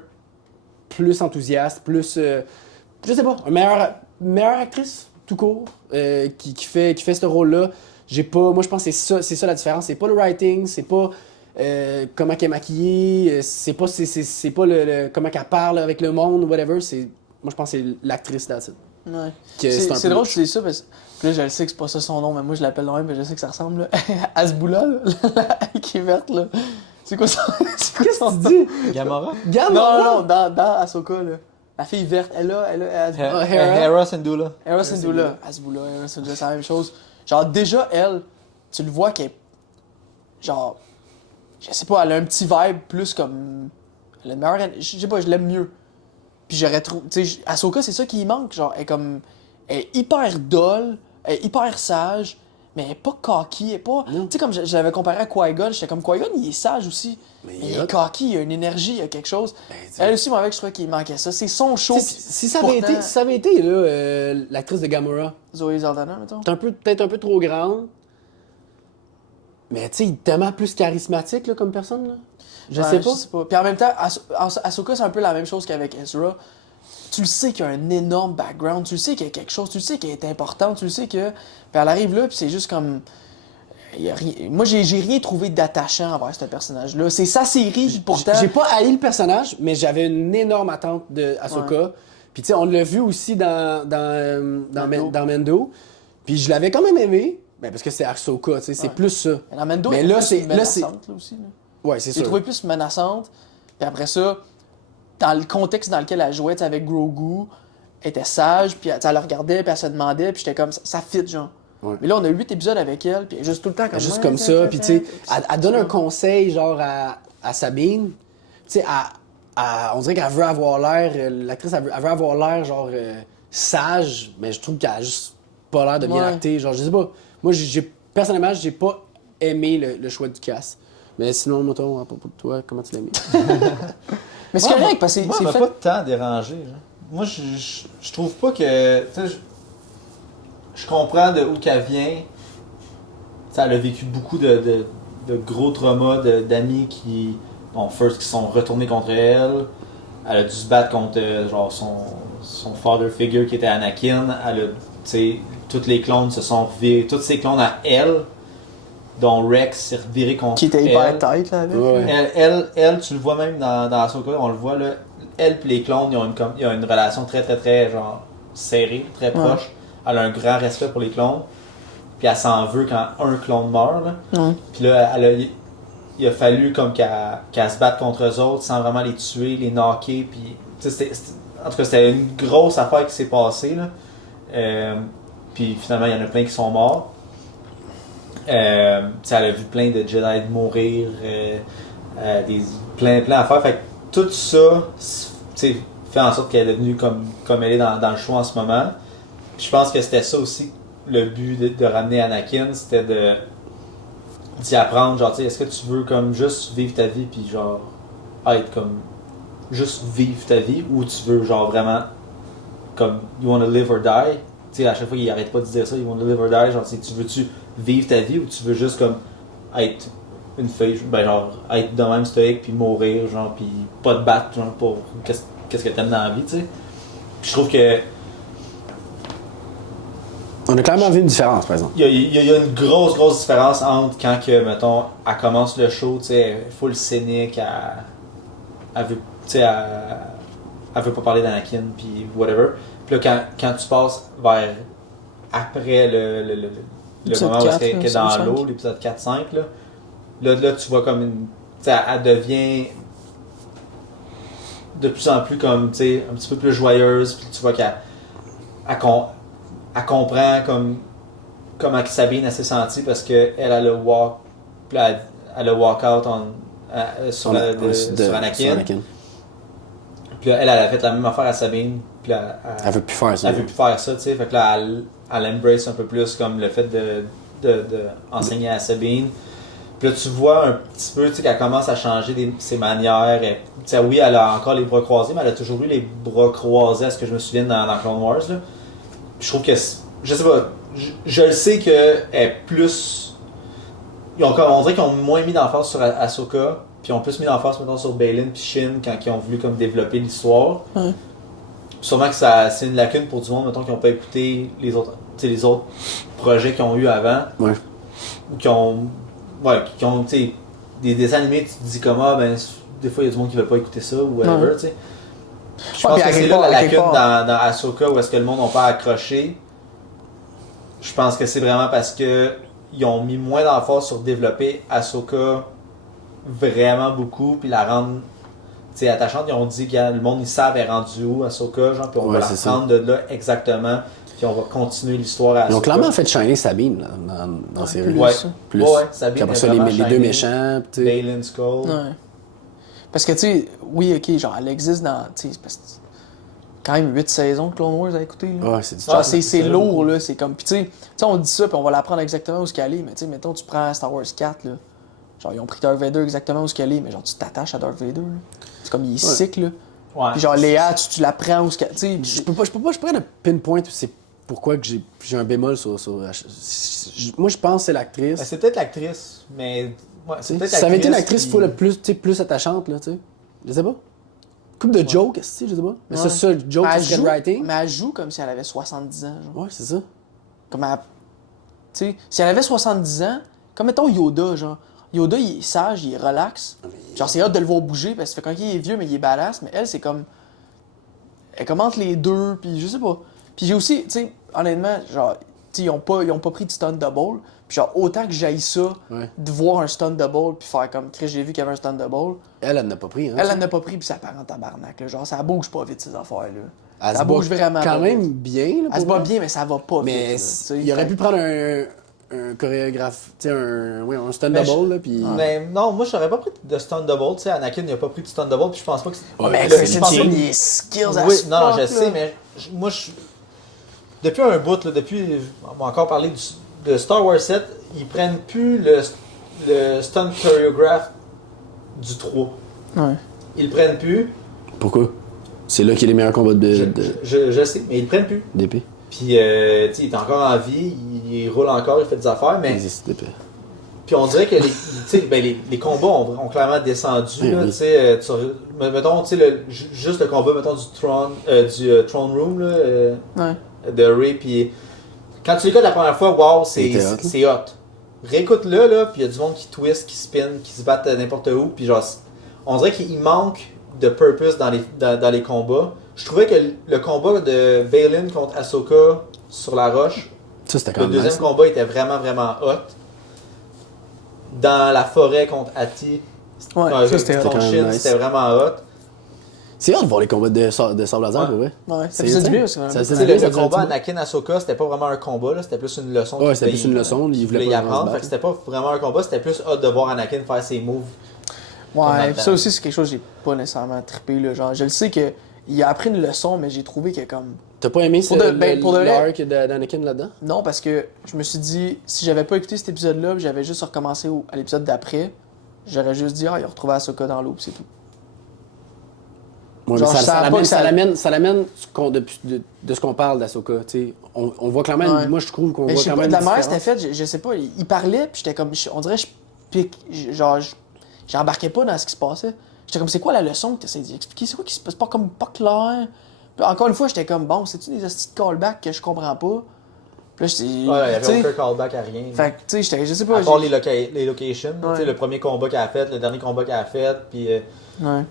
plus enthousiaste, plus... je sais pas, une meilleure actrice, tout court, qui fait ce rôle-là. Moi, je pense que c'est ça la différence. C'est pas le writing, c'est pas comment elle est maquillée, c'est pas comment elle parle avec le monde, whatever. Moi, je pense que c'est l'actrice, that's it. Ouais. Que c'est un C'est peu- drôle que tu dis ça parce que là, je le sais que c'est pas ça son nom, mais moi, je l'appelle de même, mais je sais que ça ressemble là. Asboula, là, qui est verte, là. C'est quoi ça? Qu'est-ce que tu dis? Gamora? Non, dans Ahsoka, là. La fille verte, elle a Hera. Hera Syndulla. Hera Syndulla. Asboula, Hera Syndulla, c'est la même chose. Genre, déjà, elle, tu le vois qu'elle est. Genre. Je sais pas, elle a un petit vibe plus comme. Elle a une meilleure. Je sais pas, je l'aime mieux. Puis j'aurais trouvé. Tu sais, Ahsoka, c'est ça qui y manque. Genre, elle est comme. Elle est hyper dolle, elle est hyper sage, mais elle est pas cocky, elle est pas. Tu sais, comme je l'avais comparé à Qui-Gon, j'étais comme Qui-Gon, il est sage aussi. Mais Mais il il est est cocky, il a une énergie, il a quelque chose. t'sais- Elle aussi, moi, avec, je trouvais qu'il manquait ça. C'est son show. Tu sais, si ça avait pourtant- été, si ça avait été là, l'actrice de Gamora, Zoé Saldana, mettons. peut-être un peu trop grande, mais tu sais, tellement plus charismatique là, comme personne. Là. Je Ouais, sais pas. Je sais pas. Puis en même temps, Ahsoka, c'est un peu la même chose qu'avec Ezra. Tu le sais qu'il y a un énorme background, tu le sais qu'il y a quelque chose, tu le sais qu'elle est importante, tu le sais que. Puis elle arrive là, puis c'est juste comme. Il y a rien... Moi, j'ai rien trouvé d'attachant envers ce personnage-là. C'est sa série, pourtant. J'ai pas haï le personnage, mais j'avais une énorme attente de Ahsoka. Puis tu sais, on l'a vu aussi dans Mendo. Puis je l'avais quand même aimé, ben, parce que c'est Ahsoka, tu sais, c'est Ouais. plus ça. Mais dans Mendo, Mais elle est là, plus c'est- là, c'est- menaçante, là, aussi. Là. Ouais, c'est J'ai sûr. trouvé plus menaçante. Puis après ça, dans le contexte dans lequel elle jouait, tu sais, avec Grogu, elle était sage, puis elle la regardait, puis elle se demandait, puis j'étais comme, ça fit, genre. Ouais. Mais là, on a 8 épisodes avec elle, puis elle est juste tout le temps comme Juste ouais, comme ça, puis tu sais, c'est elle donne un ça. conseil genre à Sabine. Tu sais, on dirait qu'elle veut avoir l'air, l'actrice, elle veut avoir l'air genre sage, mais je trouve qu'elle a juste pas l'air de bien Ouais. acter. Genre, je sais pas. Moi, personnellement, j'ai pas aimé le choix du cast. Mais sinon, mettons, à propos de toi, comment tu l'as aimé? Mais c'est Moi, correct, parce que Moi, c'est elle m'a fait. pas tant dérangé. Genre. Moi, je trouve pas que. Tu sais, je comprends de où qu'elle vient. Tu sais, elle a vécu beaucoup de gros traumas d'amis qui sont retournés contre elle. Elle a dû se battre contre genre son father figure qui était Anakin. Elle a, tu sais, tous les clones se sont revirés. Tous ses clones à elle, dont Rex s'est reviré contre Qui était elle. hyper tight, là, avec. Ouais. Elle, tu le vois même dans Ahsoka, on le voit là, elle et les clones, ils ont une relation très très très genre serrée, très proche. Elle a un grand respect pour les clones. puis elle s'en veut quand un clone meurt. Là. Puis là, il a fallu comme qu'elle se batte contre eux autres sans vraiment les tuer, les knocker. Puis, en tout cas, c'était une grosse affaire qui s'est passée. Là. Puis finalement, il y en a plein qui sont morts. Elle a vu plein de Jedi mourir, plein d'affaires. Fait que tout ça fait en sorte qu'elle est devenue comme elle est dans le show en ce moment. Puis je pense que c'était ça aussi le but de ramener Anakin, c'était d'y apprendre, genre, tu sais, est-ce que tu veux comme juste vivre ta vie puis genre être comme juste vivre ta vie ou tu veux genre vraiment comme you wanna live or die, tu sais, à chaque fois il arrête pas de dire ça, you wanna live or die, genre tu veux-tu vivre ta vie ou tu veux juste comme être une feuille, ben genre être de même stoïque puis mourir, genre puis pas te battre genre pour qu'est-ce que t'aimes dans la vie, tu sais. Puis je trouve que on a clairement vu une différence, par exemple. Il y a une grosse différence entre quand que, mettons, elle commence le show, tu sais, elle est full cynique, elle veut, tu sais, elle veut pas parler d'Anakin, puis whatever. Puis là, quand tu passes vers après le moment où elle est dans l'eau, l'épisode 4-5, là, tu vois comme une. Tu sais, elle devient de plus en plus comme, tu sais, un petit peu plus joyeuse, puis tu vois qu'elle comprend comment Sabine s'est sentie parce qu'elle a le walk out sur Anakin. Puis là, elle a fait la même affaire à Sabine. Puis là, elle veut plus faire ça. Elle veut plus faire ça, tu sais. Fait que là, elle embrace un peu plus comme le fait de enseigner à Sabine. Puis là, tu vois un petit peu, tu sais, qu'elle commence à changer ses manières. Tu sais, oui, elle a encore les bras croisés, mais elle a toujours eu les bras croisés, à ce que je me souviens dans Clone Wars, là. Je trouve que, je sais pas, je le sais qu'elle est plus. On dirait qu'ils ont moins mis d'emphase sur Ahsoka, puis ils ont plus mis d'emphase maintenant sur Baylan puis Shin quand ils ont voulu comme développer l'histoire. Sûrement que c'est une lacune pour du monde, mettons, qui n'ont pas écouté les autres projets qu'ils ont eu avant. Ouais. Ou qui ont des animés, tu te dis comme, des fois il y a du monde qui ne veut pas écouter ça, ou whatever, tu sais. Je pense que c'est là la lacune dans Ahsoka où est-ce que le monde n'a pas accroché. Je pense que c'est vraiment parce que ils ont mis moins d'emphase sur développer Ahsoka vraiment beaucoup puis la rendre attachante. Ils ont dit que le monde ils savent elle est rendue où Ahsoka, genre, puis on va la prendre de là exactement puis on va continuer l'histoire à Ahsoka. Ils ont clairement fait shiner Sabine là, dans ces rues. Plus. Sabine. Puis après ça, les deux méchants. Baylan Skull. Ouais. Parce que, tu sais, oui, ok, genre, elle existe dans. Tu sais, parce que quand même 8 saisons de Clone Wars à écouter. Là. Ouais, c'est genre, c'est lourd, là. C'est comme. Puis, tu sais, on dit ça, puis on va l'apprendre exactement où ce qu'elle est. Mais, tu sais, mettons, tu prends Star Wars 4, là. Genre, ils ont pris Darth Vader exactement où ce qu'elle est, mais genre, tu t'attaches à Darth Vader, là. C'est comme, il est sick, là. Ouais. Puis, genre, Léa, tu la prends où ce qu'elle. Tu sais, je pourrais le pinpoint, c'est pourquoi que j'ai un bémol sur. Moi, je pense que c'est l'actrice. Ben, c'est peut-être l'actrice, mais. Ouais, si ça avait été une actrice plus attachante, là, tu sais. Je sais pas. Couple de jokes, je sais pas. Mais c'est ça, joke, c'est writing. Mais elle joue comme si elle avait 70 ans, genre. Ouais, c'est ça. Comme elle. Tu sais, si elle avait 70 ans, comme mettons Yoda, genre. Yoda, il est sage, il est relax. Genre, c'est hâte de le voir bouger, parce que quand il est vieux, mais il est badass. Mais elle, c'est comme. Elle commente les deux, puis je sais pas. Puis j'ai aussi, tu sais, honnêtement, genre, tu sais, ils ont pas pris de stunt double. Puis genre, autant que j'aille ça, de voir un stunt double, puis faire comme, Chris, j'ai vu qu'il y avait un stunt double. Elle n'a pas pris, hein. Elle n'a pas pris, puis ça part en tabarnak, là. Genre, ça bouge pas vite, ces affaires-là. Ça bouge vraiment quand même bien, là. Elle se bat bien, mais ça va pas vite. Mais il aurait pu prendre un chorégraphe, tu sais, un stunt double, là, puis... Mais non, moi, j'aurais pas pris de stunt double, tu sais, Anakin, il a pas pris de stunt double, puis je pense pas que c'est... mais Christian, il est skills à oui, non, je sais, mais moi, depuis un bout, là, on va encore parler de Star Wars 7, ils prennent plus le stunt choreograph du 3. Ouais. Ils le prennent plus. Pourquoi? C'est là qu'il y a les meilleurs combats je sais, mais ils le prennent plus. D'épée. Puis, tu sais, il est encore en vie, il roule encore, il fait des affaires, mais... Puis on dirait que les combats ont clairement descendu, là, tu sais, mettons, tu sais, juste le combat, mettons, du Throne Room, là, de Rey, puis quand tu l'écoutes la première fois, wow, c'est hot. Réécoute-le, là, puis il y a du monde qui twist, qui spin, qui se battent n'importe où, puis genre, on dirait qu'il manque de purpose dans les combats. Je trouvais que le combat de Baylan contre Ahsoka sur la roche, Ça, c'était quand Le même deuxième nice. combat était vraiment, vraiment hot. Dans la forêt contre Ati, Ouais, avec ça, c'était son quand même shin, nice. c'était vraiment hot. C'est hâte de voir les combats de sable laser, Ouais. pour vrai. Ouais, ça C'est faisait du ça. bien parce que Ça Tu faisait sais, bien, le ça faisait combat un petit Anakin-Ahsoka, c'était pas vraiment un combat, là, c'était plus une leçon. Ouais, qu'il c'était plus voulait- une leçon, il voulait y pas vraiment se apprendre. battre. Fait que c'était pas vraiment un combat, c'était plus hot de voir Anakin faire ses moves. Ouais, pis ça aussi, c'est quelque chose que j'ai pas nécessairement trippé. Là. Genre, je le sais qu'il a appris une leçon, mais j'ai trouvé que comme. T'as pas aimé Pour de vrai- l'arc d'Anakin là-dedans? Non, parce que je me suis dit, si j'avais pas écouté cet épisode-là, pis j'avais juste recommencé à l'épisode d'après, j'aurais juste dit, ah, il a retrouvé Ahsoka dans l'eau, pis c'est tout. Ouais, Genre, mais je savais pas que ça l'amène de ce qu'on parle d'Ahsoka. Tu sais, on voit clairement, Ouais. moi je trouve qu'on Mais voit je sais quand pas, même de la une manière différence. c'était fait, je sais pas, il parlait, puis j'étais comme, on dirait que je pique, genre, j'embarquais pas dans ce qui se passait. J'étais comme, c'est quoi la leçon que t'essaies d'expliquer? C'est quoi qui se passe? Pas comme, pas clair. Puis encore une fois, j'étais comme, bon, c'est-tu des petits callbacks que je comprends pas? Puis là, j'étais. Ouais, il y tu avait sais, aucun callback à rien. fait que, tu sais, je sais pas. À part les locations, Ouais. tu sais, le premier combat qu'elle a fait, le dernier combat qu'elle a fait, puis Ouais.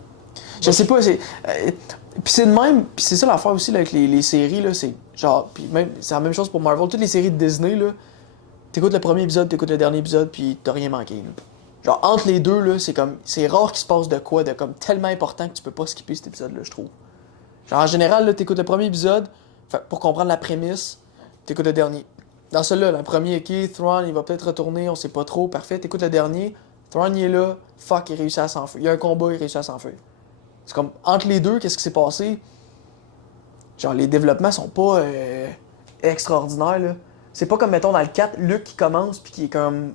Je sais pas, c'est. Puis c'est de même, puis c'est ça l'affaire aussi là, avec les séries, là, c'est genre. Puis même, c'est la même chose pour Marvel. Toutes les séries de Disney, là, t'écoutes le premier épisode, t'écoutes le dernier épisode, puis t'as rien manqué, là. Genre, entre les deux, là, c'est comme. C'est rare qu'il se passe de quoi, de comme tellement important que tu peux pas skipper cet épisode-là, je trouve. Genre, en général, là, t'écoutes le premier épisode, fait, pour comprendre la prémisse, t'écoutes le dernier. Dans celui-là, le premier, ok, Thrawn, il va peut-être retourner, on sait pas trop, parfait, t'écoutes le dernier, Thrawn, il est là, fuck, il réussit à s'enfuir. Il y a un combat, il réussit à s'enfuir. C'est comme, entre les deux, qu'est-ce qui s'est passé? Genre, les développements sont pas extraordinaires, là. C'est pas comme, mettons, dans le 4, Luke qui commence, puis qui est comme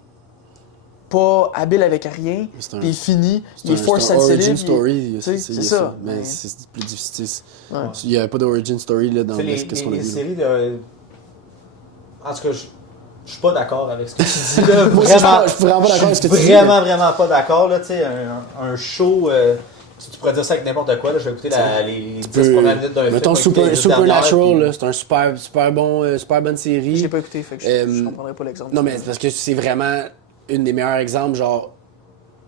pas habile avec rien, Mais c'est un- puis il finit, C'est il est force un origin sensitive. story, c'est il y a ça. Mais Ouais. c'est plus difficile. Ouais. Il n'y avait pas d'origin story là, dans tu sais, ce qu'on a les vu. là. séries de. En tout cas, je suis pas d'accord avec ce que tu dis là. Moi aussi, je suis vraiment pas d'accord avec ce que tu dis, Vraiment, vraiment pas d'accord. Là, tu sais, un show. Tu pourrais dire ça avec n'importe quoi. Là, je vais écouter les 10 premières minutes d'un film. Mettons je vais écouter les 10 dernières, Supernatural, puis- là, c'est un super bonne série. Je l'ai pas écouté, fait que je Euh, comprendrais pas l'exemple. Non, mais c'est parce que c'est vraiment une des meilleurs exemples. Genre,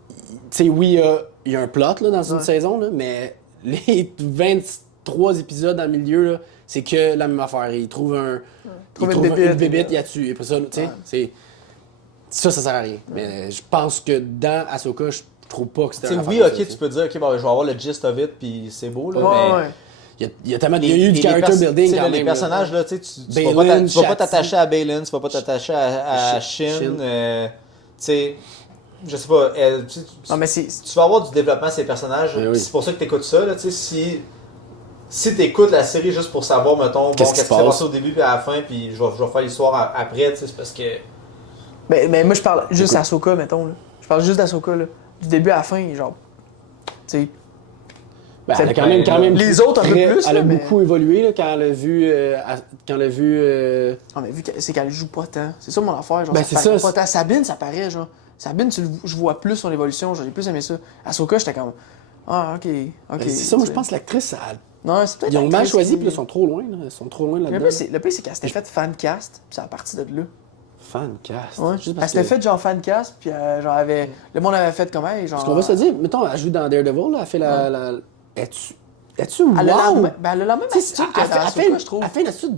tu sais, oui, il y a un plot là, dans une Ouais. saison, là, mais les 23 épisodes dans le milieu, là, c'est que la même affaire. Ils trouvent Trouve ils une trouvent bébête, une bébête, il y a dessus. Et pour ça, tu sais, Ouais. c'est. Ça sert à rien. Mais je pense que dans Ahsoka, je trouve pas que c'était Tu sais, un oui, affaire ok, comme ça, tu peux dire, ok, bon, je vais avoir le gist of it, puis c'est beau, là, Ouais, mais. ouais. Il y a tellement il y a eu du character building quand même. Les là. personnages, là, tu sais, tu Balin, vas pas Shakti. t'attacher à Balin, tu vas pas t'attacher à Shin. Shin. Tu sais, je sais pas, Non, mais c'est. tu vas avoir du développement de ces personnages. Mais oui. puis c'est pour ça que tu écoutes ça. Là, tu sais, si tu écoutes la série juste pour savoir, mettons, Qu'est-ce qui qu'est-ce se qui s'est passe? passé au début et à la fin, puis je vais faire l'histoire après, tu sais, c'est parce que. Mais moi, je parle juste d'Ahsoka, mettons. Là. Je parle juste d'Ahsoka, là. Du début à la fin, genre. Tu sais. Ben, C'est- elle a quand même Les autres, un peu plus, Elle là, a mais- beaucoup évolué là, quand elle a vu. Ah, mais vu que c'est qu'elle joue pas tant. C'est ça mon affaire. Genre, Ben, ça c'est paraît ça, pas tant. Sabine, ça paraît, genre. Sabine, je vois plus son évolution. J'ai plus aimé ça. Ahsoka, j'étais comme. Ah, ok. Ok. Ben, c'est ça, moi je tu pense que l'actrice, sais. Non, c'est peut-être. ils ont mal l'actrice choisi, qui- puis là, ils sont trop loin. Là. Ils sont trop loin Le là-dedans. pire, c'est qu'elle s'était fait fancast, puis c'est à partir de là. Fancast. Ouais. Juste Elle parce s'était que... fait genre fancast, puis genre, le monde avait fait comme elle. Genre. Parce qu'on va se dire, mettons, elle joue dans Daredevil, là, elle fait la... Es-tu Elle a wow? elle a la même Tu sais, attitude que dans Ahsoka, je trouve. elle fait une attitude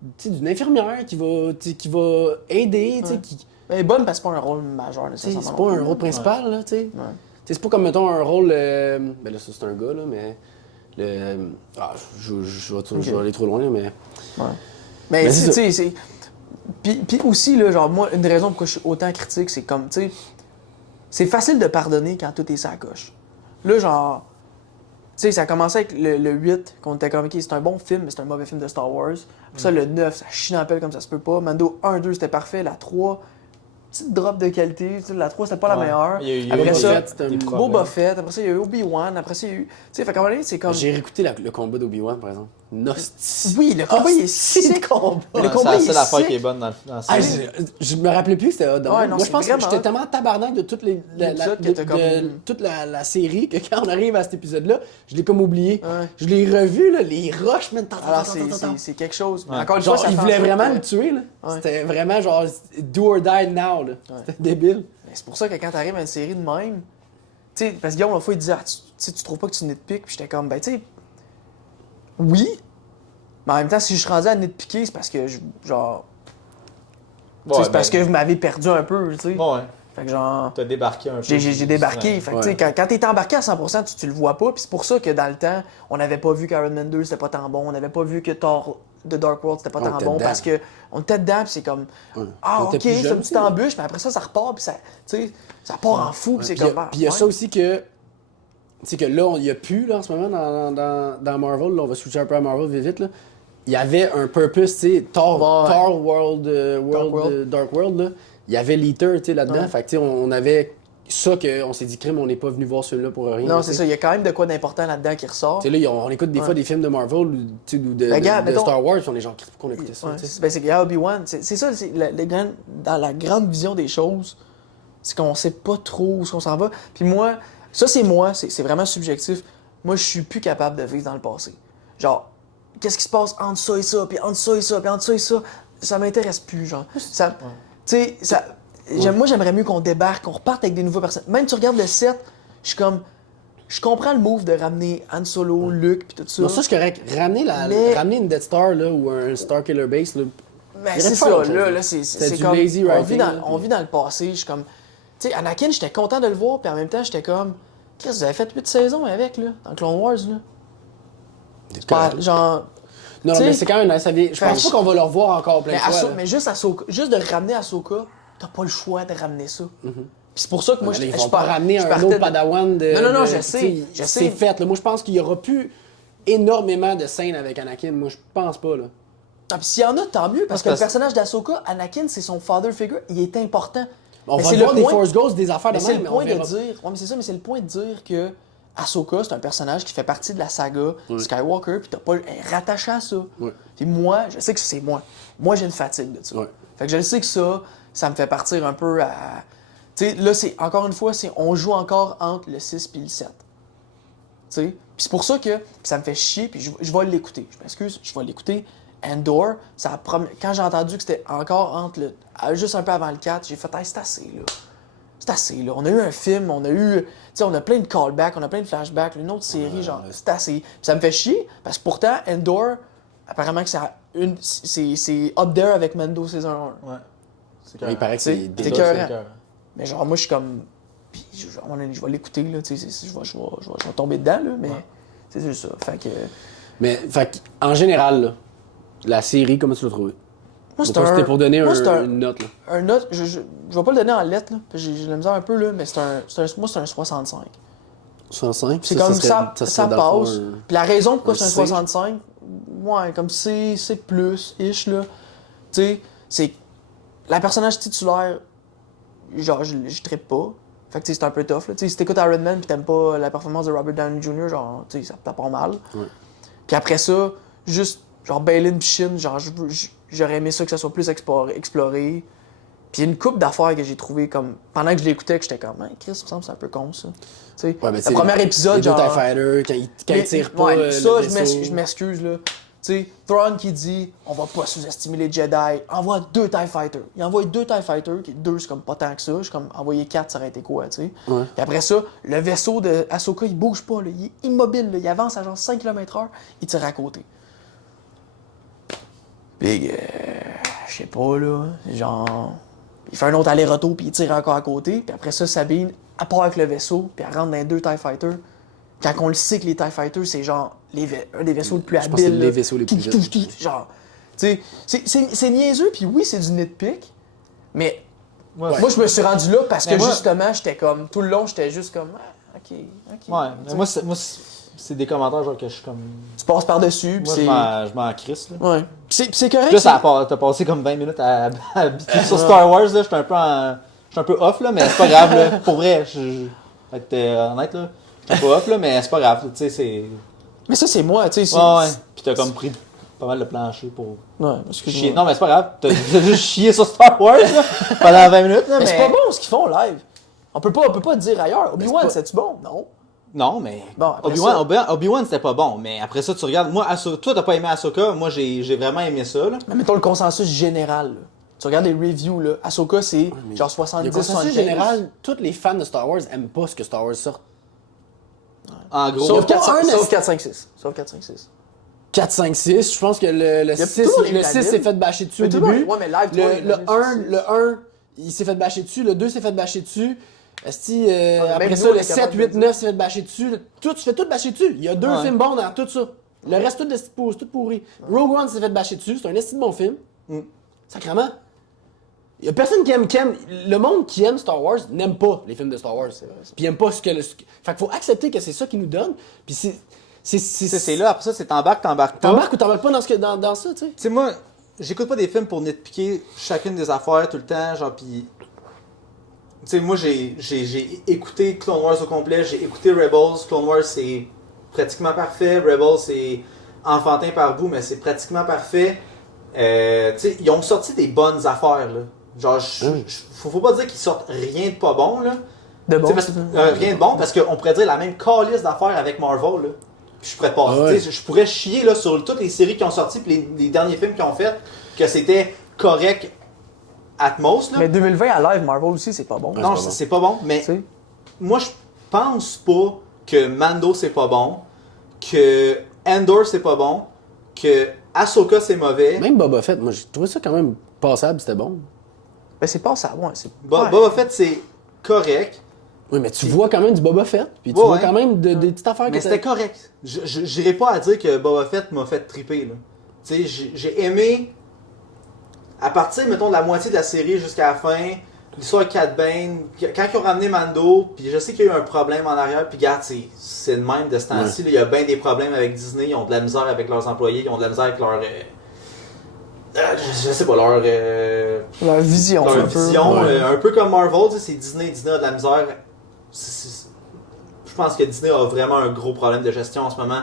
tu sais, d'une infirmière qui va aider, tu sais, Ouais. qui... Elle est bonne parce que c'est pas un rôle majeur, Tu sais, nécessairement. c'est pas un rôle principal, là, tu sais. Ouais. Tu sais, c'est pas comme, mettons, un rôle... Ben là, ça, c'est un gars, là, mais... Je vais aller trop loin, là, mais... Ouais. Mais Mais tu c'est sais, c'est. Puis aussi, là, genre, moi, une des raisons pourquoi je suis autant critique, c'est comme, tu sais, c'est facile de pardonner quand tout est sa coche. Là, genre, tu sais, ça a commencé avec le 8, qu'on était comme, ok, c'est un bon film, mais c'est un mauvais film de Star Wars. Puis ça, le 9, ça chie dans la pelle comme ça se peut pas. Mando 1, 2, c'était parfait. La 3, petite drop de qualité. Tu sais, la 3, c'était pas la Ouais. meilleure. Il y a eu Après des- ça, des Boba problèmes. Boba Fett. Après ça, il y a eu Obi-Wan. Après ça, il y a eu. Tu sais, fait qu'à un moment donné, c'est comme. J'ai réécouté le combat d'Obi-Wan, par exemple. Nosti. Oui, le combat, il est sick. combat. Le Ouais, combat, c'est la il est seule affaire sick. qui est bonne dans la Ah, série. je me rappelais plus que c'était hot. Ouais, non, Moi, je c'est pense que vraiment j'étais hot. tellement tabarnak de toute L'épisode que t'as comme- toute la série que quand on arrive à cet épisode-là, je l'ai comme oublié. Ouais. Je l'ai revu, là, les rushs, man. Alors, c'est quelque chose. Mais encore une Genre, fois, ça il fait en voulait sorte vraiment que- le tuer, là. Ouais. C'était vraiment genre do or die now, là. C'était débile. Mais c'est pour ça que quand t'arrives à une série de même, tu sais, parce que Guillaume, la fois, il disait, ah, tu trouves pas que tu nitpiques, puis j'étais comme, ben, tu sais, oui, mais en même temps, si je suis rendu à nitpiquer, c'est parce que, genre, C'est parce que vous m'avez perdu un peu, tu sais. Ouais. Fait que genre... T'as débarqué un peu. J'ai débarqué. Fait que, tu sais, quand t'es embarqué à 100%, tu le vois pas. Puis c'est pour ça que dans le temps, on n'avait pas vu qu'Iron Man 2 c'était pas tant bon. On n'avait pas vu que Thor The Dark World c'était pas tant bon. Parce que on était dedans, puis c'est comme. Ah, ok, c'est une petite embûche, mais après ça repart, puis ça, ça part en fou, puis c'est comme. Puis il y a ça aussi que. Tu sais que là, il n'y a plus là, en ce moment dans Marvel. Là, on va switcher un peu à Marvel vite. Là. Il y avait un purpose, tu sais, Thor World, Dark World. Là. Il y avait l'Eater là-dedans. Fait que, on avait ça qu'on s'est dit, crime, on n'est pas venu voir celui-là pour rien. Non, c'est ça. Il y a quand même de quoi d'important là-dedans qui ressort. Tu sais, là, on écoute des fois des films de Marvel ou de Star Wars, on est genre, pourquoi on écoutait ça? Ben, c'est que Obi-Wan, c'est ça, dans la grande vision des choses, c'est qu'on sait pas trop où on s'en va. Puis moi, c'est vraiment subjectif. Moi, je suis plus capable de vivre dans le passé. Genre, qu'est-ce qui se passe entre ça et ça, puis entre ça et ça, puis entre ça et ça, ça m'intéresse plus, genre. Ça, tu sais, ça... Moi, j'aimerais mieux qu'on débarque, qu'on reparte avec des nouveaux personnages. Même tu regardes le set, je suis comme... Je comprends le move de ramener Han Solo, Luke, puis tout ça. Non, ça, c'est correct. Ramener une Death Star, là, ou un Starkiller Base, là... Mais c'est ça, là, c'est comme... Lazy writing, on vit dans le passé, je suis comme... Tu sais, Anakin, j'étais content de le voir, puis en même temps, j'étais comme... Chris, vous avez fait 8 saisons avec, là, dans Clone Wars, là. C'est pas... Genre... Non, mais c'est quand même nice. Je pense pas qu'on va le revoir encore plein de fois. Mais juste de ramener Ahsoka, t'as pas le choix de ramener ça. Puis c'est pour ça que moi, ils vont pas ramener un autre Padawan de... Non, je sais. C'est fait, là. Moi, je pense qu'il y aura plus énormément de scènes avec Anakin. Moi, je pense pas, là. Ah, puis s'il y en a, tant mieux, parce que le personnage d'Ahsoka, Anakin, c'est son father figure, il est important. On va voir des Force Ghosts, des affaires de même, mais c'est le point de dire... Ouais, mais c'est ça, mais c'est le point de dire que Ahsoka, c'est un personnage qui fait partie de la saga Skywalker, puis t'as pas rattaché à ça. Puis moi, je sais que c'est moi. Moi, j'ai une fatigue de ça. Fait que je sais que ça me fait partir un peu à... Tu sais, là, encore une fois, on joue encore entre le 6 et le 7. Tu sais? Puis c'est pour ça que ça me fait chier, puis je vais l'écouter. Je m'excuse, je vais l'écouter. Andor, quand j'ai entendu que c'était encore entre juste un peu avant le 4, j'ai fait, hey, c'est assez, là. C'est assez, là. On a eu un film, on a plein de callbacks, on a plein de flashbacks, une autre série, genre, c'est assez. Puis ça me fait chier, parce que pourtant, Andor, apparemment que c'est up there avec Mando saison 1. Ouais. Il paraît que c'est écœurant. Mais genre, moi, je suis comme... Puis, je vais l'écouter, là, tu sais, je vais tomber dedans, là, mais c'est juste ça. Fait que... Mais, en général, là, la série, comment tu l'as trouvée? Moi, c'était pour donner une note, là. Un note, je vais pas le donner en lettres, là, parce que j'ai la misère un peu, là, mais moi, c'est un 65. 65? C'est comme ça passe. Puis la raison pourquoi c'est un 65, ouais, comme c'est plus-ish, là. Tu sais, c'est... La personnage titulaire, genre, je trippe pas. Fait que, tu sais, c'est un peu tough, là. Tu sais, si t'écoutes Iron Man pis t'aimes pas la performance de Robert Downey Jr., genre, tu sais, ça part mal. Puis après ça, juste, genre, Balin pis Shin, genre, j'aurais aimé ça que ça soit plus exploré. Puis une couple d'affaires que j'ai trouvé comme... Pendant que je l'écoutais, que j'étais comme, hey, Chris, il me semble que c'est un peu con, ça. Tu sais, le premier épisode, genre... Les TIE Fighter, quand ils tirent pas ça, je m'excuse, là. Tu sais, Thrawn qui dit on va pas sous-estimer les Jedi, envoie 2 TIE Fighters. Il envoie 2 TIE Fighters, 2 c'est comme pas tant que ça, je suis comme envoyer 4 ça aurait été quoi, tu sais. Puis après ça, le vaisseau de Ahsoka il bouge pas, là, il est immobile, là, il avance à genre 5 km/h, il tire à côté. Puis, je sais pas, là, genre, il fait un autre aller-retour puis il tire encore à côté, puis après ça, Sabine, elle part avec le vaisseau, puis elle rentre dans les 2 TIE Fighters. Quand on le sait que les TIE Fighters, c'est genre un des vaisseaux les plus habiles. C'est les vaisseaux les plus vite. Genre, tu sais, c'est niaiseux, puis oui, c'est du nitpick, mais moi, je me suis rendu là parce que justement, j'étais comme, tout le long, j'étais juste comme, ok. Ouais, mais moi, c'est des commentaires genre que je suis comme... Tu passes par-dessus, puis c'est... je m'en crisse, là. Ouais. C'est correct. Là, t'as passé comme 20 minutes à bitcher sur Star Wars, là, j'étais un peu off, là, mais c'est pas grave, là. Pour vrai, je vais être honnête, là. J'étais pas off, là, mais c'est pas grave, tu sais, c'est... Mais ça, c'est moi, tu sais. Ouais. Puis t'as comme pris pas mal de plancher pour chier. Non, mais c'est pas grave. T'as juste chié sur Star Wars, là, pendant 20 minutes, là, mais... c'est pas bon ce qu'ils font live. On peut pas dire ailleurs. Obi-Wan, c'est-tu bon? Non. Non, mais bon, Obi-Wan, c'était pas bon. Mais après ça, tu regardes... Moi, toi, t'as pas aimé Ahsoka. Moi, j'ai vraiment aimé ça, là. Mais mettons le consensus général, là. Tu regardes les reviews, là. Ahsoka, c'est genre 70-75. Le consensus général, tous les fans de Star Wars aiment pas ce que Star Wars sort. En gros, sauf 4, 5, 6. 4, 5, 6. Je pense que le 6 s'est fait bâcher dessus au début. Ouais, mais live, Le 1, il s'est fait bâcher dessus. Le 2 s'est fait bâcher dessus. Après ça, le 7, 8, 9 s'est fait bâcher dessus. Tu fais tout bâcher dessus. Il y a 2 films bons dans tout ça. Le reste, tout pourri. Rogue One s'est fait bâcher dessus. C'est un esti de bon film. Sacrément. Il y a personne qui aime. Le monde qui aime Star Wars n'aime pas les films de Star Wars. Puis aime pas ce que. Fait qu'il faut accepter que c'est ça qu'ils nous donnent. Puis C'est là, après ça, c'est t'embarques pas. T'embarques ou t'embarques pas dans ça, tu sais. Tu sais, moi, j'écoute pas des films pour nitpiquer chacune des affaires tout le temps, genre, pis... Tu sais, moi, j'ai écouté Clone Wars au complet, j'ai écouté Rebels. Clone Wars, c'est pratiquement parfait. Rebels, c'est enfantin par bout, mais c'est pratiquement parfait. Tu sais, ils ont sorti des bonnes affaires, là. Genre, faut pas dire qu'ils sortent rien de pas bon, là. De bon. Rien de bon, parce qu'on pourrait dire la même calice d'affaires avec Marvel, là. Puis je pourrais passer, je pourrais chier là, sur toutes les séries qui ont sorti, puis les derniers films qu'ils ont fait, que c'était correct at most. Là. Mais 2020 à live, Marvel aussi, c'est pas bon. Non, c'est pas bon, mais moi je pense pas que Mando c'est pas bon, que Andor c'est pas bon, que Ahsoka c'est mauvais. Même Boba Fett, moi j'ai trouvé ça quand même passable, c'était bon. Ben c'est pas ça, ouais. Boba Fett c'est correct. Oui, mais tu vois quand même du Boba Fett, puis tu vois quand même des petites affaires. Mais c'était correct. J'irai pas à dire que Boba Fett m'a fait triper, là. Tu sais, j'ai aimé, à partir, mettons, de la moitié de la série jusqu'à la fin, l'histoire de Cad Bane, quand ils ont ramené Mando, puis je sais qu'il y a eu un problème en arrière, puis regarde, c'est le même de ce temps-ci, il y a bien des problèmes avec Disney, ils ont de la misère avec leurs employés, ils ont de la misère avec leur... je sais pas, leur vision. Leur vision, un peu comme Marvel, c'est Disney a de la misère. Je pense que Disney a vraiment un gros problème de gestion en ce moment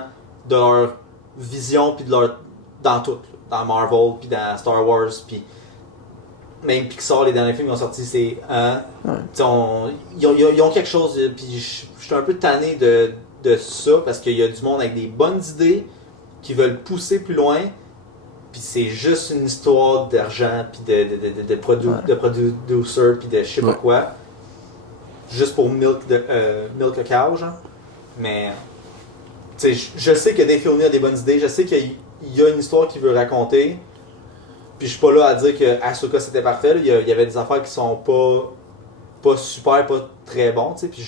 de leur vision puis de leur dans tout, dans Marvel puis dans Star Wars puis même Pixar, les derniers films qui ont sorti, c'est ils ont quelque chose puis je suis un peu tanné de ça parce qu'il y a du monde avec des bonnes idées qui veulent pousser plus loin puis c'est juste une histoire d'argent puis de producer puis de je sais pas quoi. Juste pour milk le cow, genre. Mais, tu sais, je sais que Dave Filoni a des bonnes idées, je sais qu'il y a une histoire qu'il veut raconter. Puis je suis pas là à dire que Ahsoka c'était parfait. Il y avait des affaires qui sont pas super, pas très bons, tu sais. Puis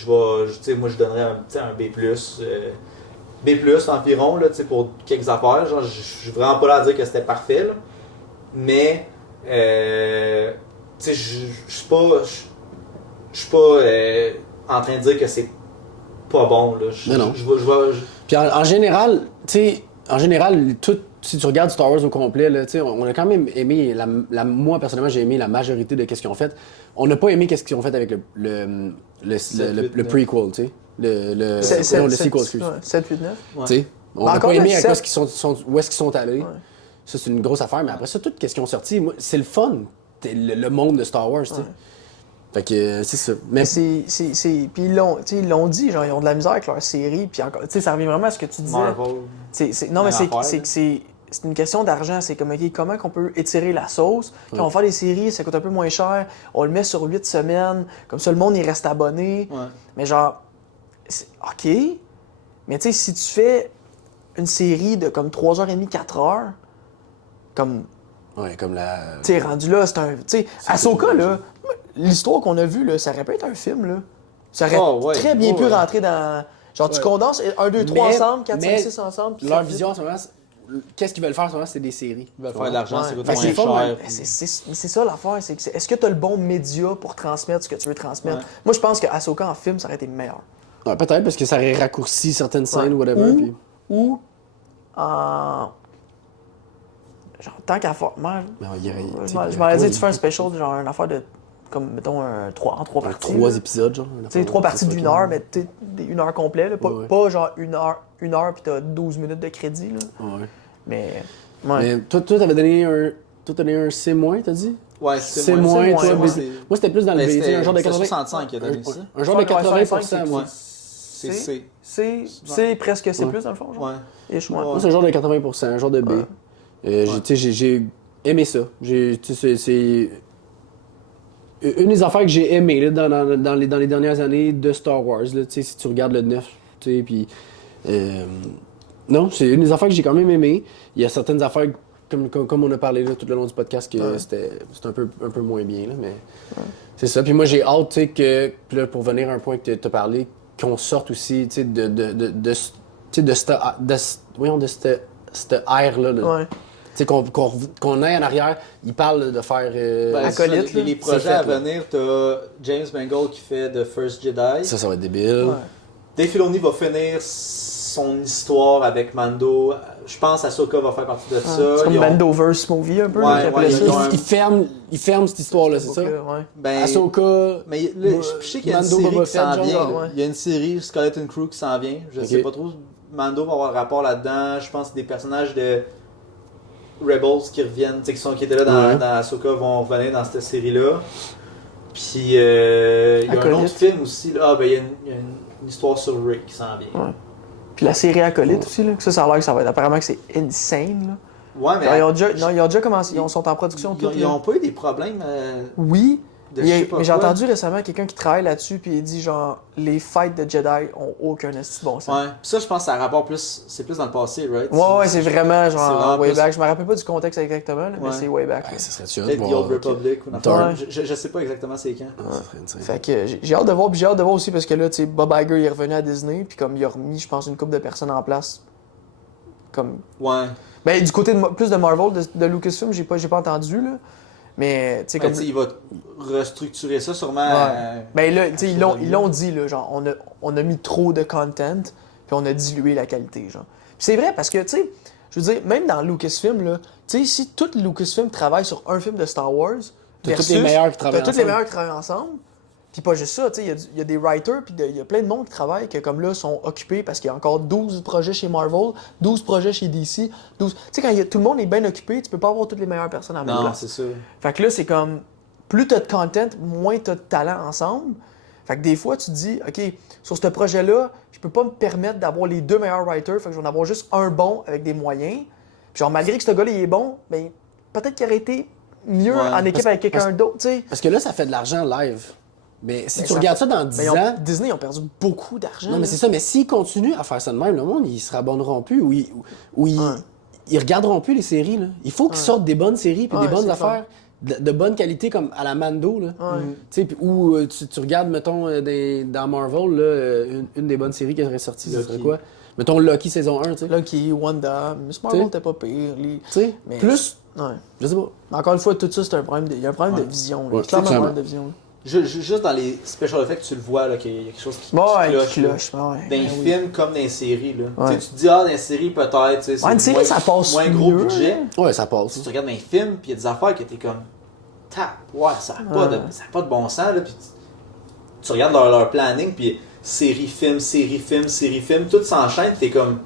moi je donnerais un B+, B+ environ, là, tu sais, pour quelques affaires. Genre, je suis vraiment pas là à dire que c'était parfait, là. Mais, tu sais, je suis pas en train de dire que c'est pas bon, là. Puis en général, tu sais, tout, si tu regardes Star Wars au complet, là, on a quand même aimé, moi personnellement j'ai aimé la majorité de ce qu'ils ont fait. On n'a pas aimé ce qu'ils ont fait avec le prequel, tu sais. Le sequel, excuse. 7, 8, 9. Tu sais, on n'a pas aimé où est-ce qu'ils sont allés. Ouais. Ça, c'est une grosse affaire, mais après ça, tout ce qu'ils ont sorti, c'est le fun. Le monde de Star Wars, tu sais. Fait que c'est ça. Mais puis ils l'ont dit, genre ils ont de la misère avec leur série, puis encore, tu sais, ça revient vraiment à ce que tu disais. C'est une question d'argent, c'est comme OK, comment qu'on peut étirer la sauce. Quand on fait des séries, ça coûte un peu moins cher, on le met sur 8 semaines, comme ça le monde il reste abonné. Ouais. Mais genre OK, mais tu sais si tu fais une série de comme 3h30, 4h, comme la... Tu sais, rendu là, c'est un... Tu sais, Ahsoka, là, l'histoire qu'on a vue, là, ça aurait pu être un film, là. Ça aurait très bien pu rentrer dans... Genre, tu condenses 1, 2, 3 ensemble, 4, 5, 6 ensemble. Leur vision, en ce moment, qu'est-ce qu'ils veulent faire en ce moment, c'est des séries. Ils veulent faire de l'argent, c'est moins cher. C'est ça l'affaire, c'est que est-ce que tu as le bon média pour transmettre ce que tu veux transmettre? Moi, je pense que Ahsoka en film, ça aurait été meilleur. Ouais, peut-être, parce que ça aurait raccourci certaines scènes ou whatever. Ou genre, tant qu'à faire. Je m'aurais dit, tu fais un special, genre une affaire de. Comme, mettons, en 3 parties. 3 épisodes, genre. Tu sais, 3 parties d'1 heure, mais tu sais, 1 heure complète, là. Pas genre 1 heure puis t'as 12 minutes de crédit, là. Ouais. Mais. Mais toi, t'avais donné un C-, t'as dit? Ouais, C-, toi. Moi, c'était plus dans le B. Un genre de 80. 65 qui a donné ça. Un genre de 80%, moi. C'est C. C'est presque C+, dans le fond, genre. Ouais. Moi, c'est un genre de 80%, un genre de B. J'ai aimé ça. C'est une des affaires que j'ai aimé là, dans les dernières années de Star Wars. Là, si tu regardes le 9, puis Non, c'est une des affaires que j'ai quand même aimé. Il y a certaines affaires, comme on a parlé là, tout le long du podcast, que c'était un peu moins bien, là, mais c'est ça. Puis moi, j'ai hâte, tu sais, que, puis là, pour venir à un point que tu as parlé, qu'on sorte aussi, tu sais, de cette ère-là. Là. Ouais. Tu sais, qu'on aille en arrière. Il parle de faire... Acolyte, les projets c'est à fait, là. venir, t'as James Mangold qui fait The First Jedi. Ça va être débile. Ouais. Dave Filoni va finir son histoire avec Mando. Je pense Ahsoka va faire partie de ça. C'est comme Ils ont- Mandoverse movie un peu, Ouais, là, qu'ils appelaient ouais, ça. ils ont un- Il ferme cette histoire-là, c'est ça? Ouais. Ben, Ahsoka... mais là, je sais qu'il y a une Mando, série Boba qui s'en Fett, vient. genre, là. ouais. Il y a une série Skeleton Crew qui s'en vient. Je sais pas trop. Mando va avoir un rapport là-dedans. Je pense que des personnages de Rebels qui reviennent, tu sais, qui étaient là dans Ahsoka vont revenir dans cette série-là. Puis il y a un Acolyte. autre film aussi. Là. Ah, ben il y a une histoire sur Rey qui s'en vient. Ouais. Puis la série Acolyte aussi, là. Ça a l'air que ça va être. Apparemment que c'est insane, là. Ouais, mais Genre, ils ont déjà commencé. Ils sont en production. tout, ils là. ont pas eu des problèmes Oui. de je sais pas Mais j'ai quoi. entendu récemment quelqu'un qui travaille là-dessus, puis il dit genre, les fights de Jedi ont aucun esti de bon sens. Ouais. Puis ça, je pense que ça a rapport plus. C'est plus dans le passé, right? Ouais, c'est vraiment c'est genre vraiment way plus- back. Je me rappelle pas du contexte exactement, là, mais Ouais. c'est way back. là. Ouais, ça serait sûr. Peut-être The Old Republic ou n'importe Dark. je sais pas exactement c'est quand. Ça serait insane. Fait que j'ai hâte de voir, puis j'ai hâte de voir aussi parce que là, tu sais, Bob Iger il est revenu à Disney, puis comme il a remis, je pense, une couple de personnes en place. Comme. Ouais. Ben, du côté plus de Marvel, de Lucasfilm, j'ai pas entendu, là. Mais, tu sais, Mais comme. tu sais, il va restructurer ça sûrement. Ouais. Ben là, tu sais, ils Absolument. l'ont dit, là, genre, on a mis trop de content, puis on a dilué la qualité, genre. Puis c'est vrai, parce que, tu sais, je veux dire, même dans Lucasfilm, là, tu sais, si tout Lucasfilm travaille sur un film de Star Wars, T'as tous les meilleurs qui travaillent t'as tous les ensemble. meilleurs qui travaillent ensemble, puis pas juste ça, tu sais, il y a des writers, puis il y a plein de monde qui travaille, qui, comme là, sont occupés parce qu'il y a encore 12 projets chez Marvel, 12 projets chez DC, 12... Tu sais, quand tout le monde est bien occupé, tu peux pas avoir toutes les meilleures personnes à la même Non, place. c'est ça. Fait que là, c'est comme, plus t'as de content, moins t'as de talent ensemble. Fait que des fois, tu te dis, OK, sur ce projet-là, je peux pas me permettre d'avoir les deux meilleurs writers, fait que je vais en avoir juste un bon avec des moyens. Puis genre, malgré que ce gars-là, il est bon, ben, peut-être qu'il aurait été mieux Ouais, en équipe avec quelqu'un d'autre, tu sais. Parce que là, ça fait de l'argent live. Mais si Ben, tu ça regardes fait- ça dans 10 Ben, ans... Disney, ils ont perdu beaucoup d'argent. Non, mais là. c'est ça. Mais s'ils continuent à faire ça de même, le monde, ils se rabonneront plus ou ils regarderont plus les séries. Là. Il faut qu'ils sortent des bonnes séries puis Ouais, des bonnes c'est affaires de bonne qualité comme à la Mando. Là. Ouais. Tu sais, puis où tu regardes, mettons, dans Marvel, là, une des bonnes séries qui serait sortie, ce serait Loki. quoi? Mettons Loki saison 1, tu sais. Lucky, Wanda, Miss Marvel, T'sais. t'es pas pire. Tu sais, Mais- plus, Ouais. je sais pas. Mais encore une fois, tout ça, c'est un problème il y a un problème Ouais. de vision. Là. Ouais, C'est clairement un clairement. problème de vision. là. Juste dans les special effects, tu le vois, là, qu'il y a quelque chose qui Ouais, cloche. qui là. cloche. Ouais, Dans ben les oui. films comme dans les séries. Là. Ouais. Tu sais, tu te dis, dans les séries, peut-être. tu sais, c'est Ouais, une série, moins- ça passe moins gros mieux, budget. Ouais, ça passe. Si tu regardes dans les films, puis il y a des affaires que t'es comme. Ouais, ça n'a pas, ça a pas de bon sens. Là, puis tu regardes leur planning, puis série, film, tout s'enchaîne, t'es comme.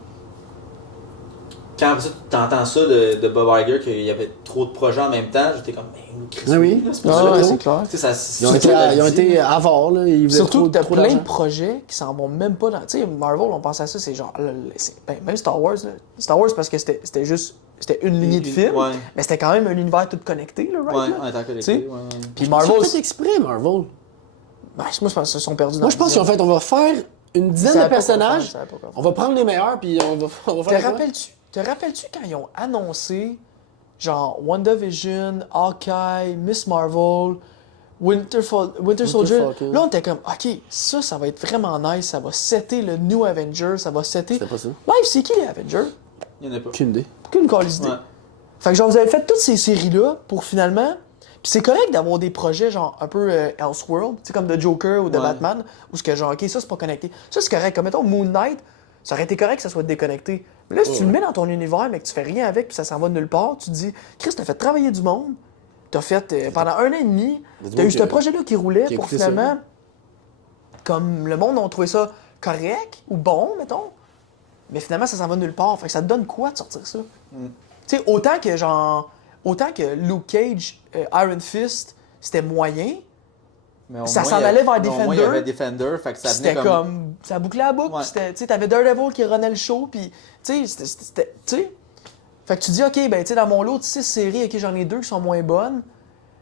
Quand tu entends ça de Bob Iger, qu'il y avait trop de projets en même temps, j'étais comme, mais Chris, Ah oui. là, c'est pas Ah ça. ouais, là. c'est clair. Tu sais, ça- Ils ont été avares, là. Ils voulaient Surtout que t'as trop plein d'argent. de projets qui s'en vont même pas dans. Tu sais, Marvel, on pense à ça, c'est genre. Même Star Wars, là. Star Wars, parce que c'était juste. C'était une lignée de films, Ouais. mais c'était quand même un univers tout connecté, là, right? Ouais, là? en étant Tu collecté. sais? Ouais, ouais. Puis Ils Marvel. ont fait exprès, Marvel. Ben, moi, je pense qu'ils se sont perdus dans Moi, je pense le qu'en fait, on va faire une dizaine de personnages. On va prendre les meilleurs, puis on va Te faire ça. rappelles-tu quand ils ont annoncé, genre, WandaVision, Hawkeye, Miss Marvel, Winter Soldier? Falcon. Là, on était comme, OK, ça va être vraiment nice, ça va setter le New Avenger, ça va setter. C'était pas ça. Live, c'est qui les Avengers? Il y en a pas. Aucune idée. Aucune calice idée. Ouais. Fait que genre, vous avez fait toutes ces séries-là pour finalement. Puis c'est correct d'avoir des projets genre un peu Elseworld, tu sais, comme de Joker ou de Ouais. Batman, où ce que genre, ok, ça c'est pas connecté. Ça c'est correct. Comme mettons Moon Knight, ça aurait été correct que ça soit déconnecté. Mais là, si tu le mets dans ton univers, mais que tu fais rien avec, puis ça s'en va de nulle part, tu te dis, Chris, t'as fait travailler du monde, t'as fait pendant 1 an et demi, t'as eu ce projet-là qui roulait qui a pour écouté ça. finalement, comme le monde a trouvé ça correct ou bon, mettons, mais finalement ça s'en va de nulle part. Fait que ça te donne quoi de sortir ça? Tu sais, autant que Luke Cage, Iron Fist, c'était moyen, Mais au ça moins, s'en il y a- allait vers mais au moins, Defender. il y avait Defender, fait que ça venait c'était comme... Ça bouclait la boucle, Ouais. puis c'était... Tu sais, t'avais Daredevil qui renait le show, puis... Tu sais, c'était... Tu sais... Fait que tu dis, OK, ben, tu sais, dans mon lot de 6 séries, OK, j'en ai 2 qui sont moins bonnes,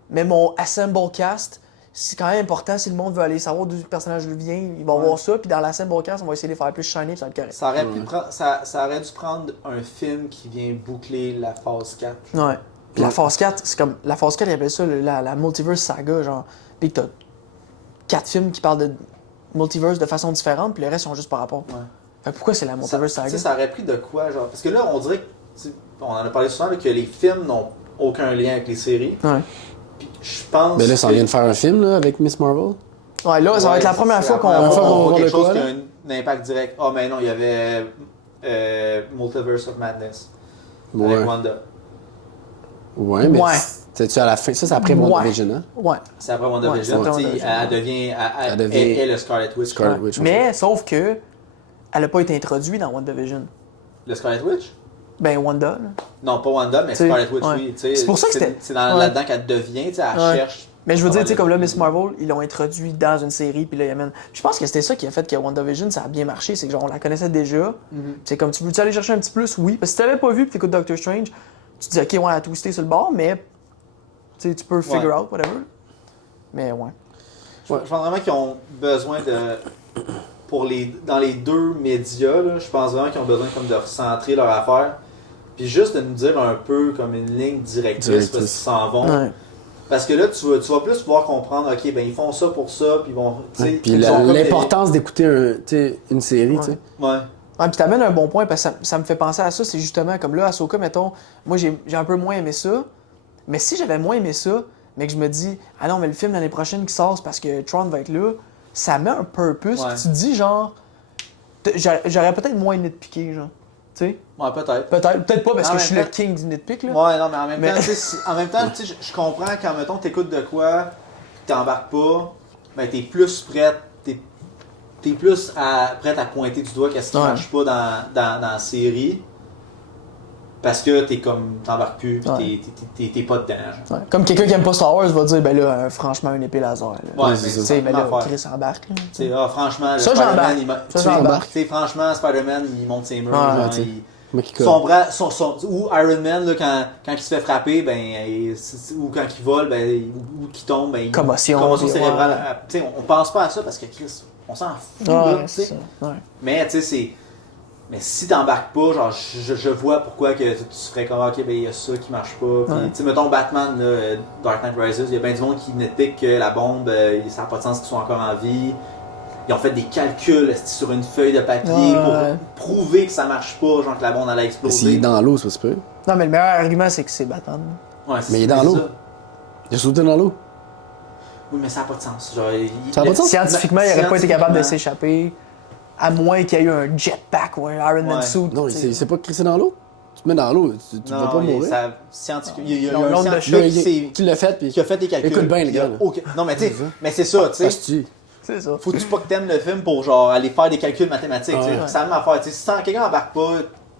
mais mon Assemble Cast, c'est quand même important si le monde veut aller savoir d'où le personnage vient, ils vont voir ça, puis dans la scène broadcast, on va essayer de les faire plus shiny, puis ça va être correct. Ça aurait dû prendre un film qui vient boucler la phase 4. Ouais. Puis la phase 4, c'est comme. La phase 4, ils appellent ça la multiverse saga, genre. Puis t'as 4 films qui parlent de multiverse de façon différente, puis le reste, ils sont juste par rapport. Ouais. Fait que pourquoi c'est la multiverse saga? Ça aurait pris de quoi, genre. Parce que là, on dirait que. On en a parlé souvent, là, que les films n'ont aucun lien avec les séries. Ouais. Puis je pense. Mais là, ça vient de faire un film là, avec Miss Marvel. Ouais, là, ça va être la première fois qu'on voit quelque chose quoi, qui a un impact direct. Ah, mais non, il y avait Multiverse of Madness. Ouais. Avec Wanda. Ouais, mais Ouais. c'est-tu à la fin? Ça, c'est après WandaVision, hein? Ouais. C'est après WandaVision. Ouais, c'est après Tu sais, WandaVision. elle devient. Elle est le Scarlet Witch. Scarlet Ouais. Witch. Mais, sauf que, elle a pas été introduite dans WandaVision. Le Scarlet Witch? Ben, Wanda, là. Non, pas Wanda, mais T'sais, Scarlet Witch, ouais. oui. T'sais, C'est pour ça que c'était- C'est ouais. là-dedans qu'elle devient, t'sais, elle Ouais. cherche. Mais je veux dire, tu sais, comme là, le- Miss Marvel, ils l'ont introduit dans une série, puis là, il amène. Je pense que c'était ça qui a fait que WandaVision, ça a bien marché, c'est que genre, on la connaissait déjà. C'est comme, tu veux-tu aller chercher un petit plus? Oui. Parce que si t'avais pas vu, puis t'écoutes Doctor Strange, tu te dis, ok, ouais, elle a twisté sur le bord, mais tu sais, tu peux figure out, whatever. Mais ouais. Je pense vraiment qu'ils ont besoin de. Dans les deux médias, là, je pense vraiment qu'ils ont besoin comme de recentrer leur affaire. Puis juste de nous dire un peu comme une ligne directrice parce qu'ils s'en vont. Ouais. Parce que là, tu vas plus pouvoir comprendre, ok, ben ils font ça pour ça, puis ils vont. Puis l'importance d'écouter une série, tu sais. Ouais. Ouais, puis t'amènes un bon point, parce que ça me fait penser à ça, c'est justement comme là, Ahsoka, mettons, moi j'ai un peu moins aimé ça, mais si j'avais moins aimé ça, mais que je me dis, ah non, mais le film l'année prochaine qui sort, c'est parce que Tron va être là, ça met un purpose, Ouais. puis tu te dis genre, j'aurais peut-être moins nitpiqué, genre, tu sais. Ouais, peut-être. Peut-être pas parce En que même je suis le temps- king du nitpick, là. Ouais, non, mais en même Mais- temps, tu sais, je comprends quand, mettons, t'écoutes de quoi, pis t'embarques pas, ben t'es plus prête, t'es plus prête à pointer du doigt qu'est-ce qui Ouais. marche pas dans la série, parce que t'embarques plus, pis Ouais. t'es pas dedans, genre. Ouais. Comme quelqu'un qui aime pas Star Wars va dire, ben là, franchement, une épée laser, là. Ouais, mais c'est c'est Tu sais, ça. ben là, Chris embarque, là. Tu sais, franchement, le Ça, Spider-Man, j'embarque. Ça, j'embarque. tu sais, franchement, Spider-Man, il monte ses murs, Ouais, genre, tu sais. il- Moi qui son bras, ou Iron Man, là, quand il se fait frapper, ou quand il vole, ou qu'il tombe, Commotion, cérébrale. ouais. Tu sais, on pense pas à ça parce que Chris, on s'en fout, là, Ouais, tu c'est sais. ça. Ouais. Mais tu sais, mais si t'embarques pas, genre, je vois pourquoi que tu ferais comme, ok, ben il y a ça qui marche pas. Puis, Ouais. tu sais, mettons Batman, là, Dark Knight Rises, il y a bien du monde qui nitpick que la bombe, ça n'a pas de sens qu'ils soient encore en vie. Ils ont fait des calculs sur une feuille de papier Ouais. pour prouver que ça marche pas, genre que la bombe allait Mais exploser. s'il est dans l'eau, ça se peut. Non, mais le meilleur argument, c'est que c'est Batman. Ouais, Mais il est dans l'eau. ça. Il a sauté dans l'eau. Oui, mais ça n'a pas de sens. Genre, Ça a pas de sens? Scientifiquement, il aurait pas été capable de Scientifiquement. s'échapper, à moins qu'il y ait eu un jetpack ou un Iron Man Ouais. suit. Non, tu sais. il s'est pas crissé dans l'eau. Tu te mets dans l'eau, tu vas pas mourir. Scientifique. Il y a Non, un l'onde de scientifique choc, Tu l'as fait, puis qui a fait des calculs. Écoute bien, les Il y a gars, là. aucun- Non, mais tu sais, mais c'est ça, tu sais. Asti. C'est ça. Faut-tu pas que t'aimes le film pour genre aller faire des calculs mathématiques, tu sais. Ouais. C'est la même affaire, tu sais. Si quelqu'un embarque pas,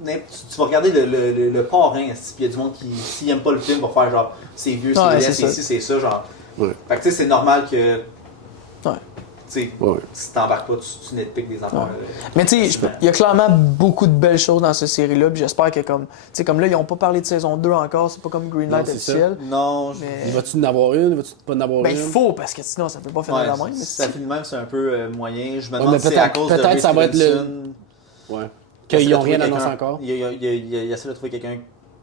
tu vas regarder le parrain, puis il y a du monde qui, s'il aime pas le film, va faire genre, c'est vieux, c'est Ouais, laid, c'est c'est ça. ci, c'est ça, genre. Ouais. Fait que tu sais, c'est normal que, Ouais. tu sais, Ouais. si t'embarques pas, tu nitpiques des affaires. Mais tu sais, il y a clairement beaucoup de belles choses dans cette série-là, puis j'espère que comme, tu sais, comme là, ils ont pas parlé de saison 2 encore, c'est pas comme Green Light Non, c'est ça. officiel. Non, Mais... Vas-tu en avoir une? Vas-tu pas en avoir Ben, une? il faut, parce que sinon, ça peut pas faire ouais, de la même. si ça finit de même, c'est un peu moyen. Je me Ouais, demande mais si c'est à peut-être- cause de peut-être Ray ça va être le- Stevenson. Ouais. Il essaie Qu'ils de ont trouver rien annoncé quelqu'un. encore. Il essaie de trouver quelqu'un.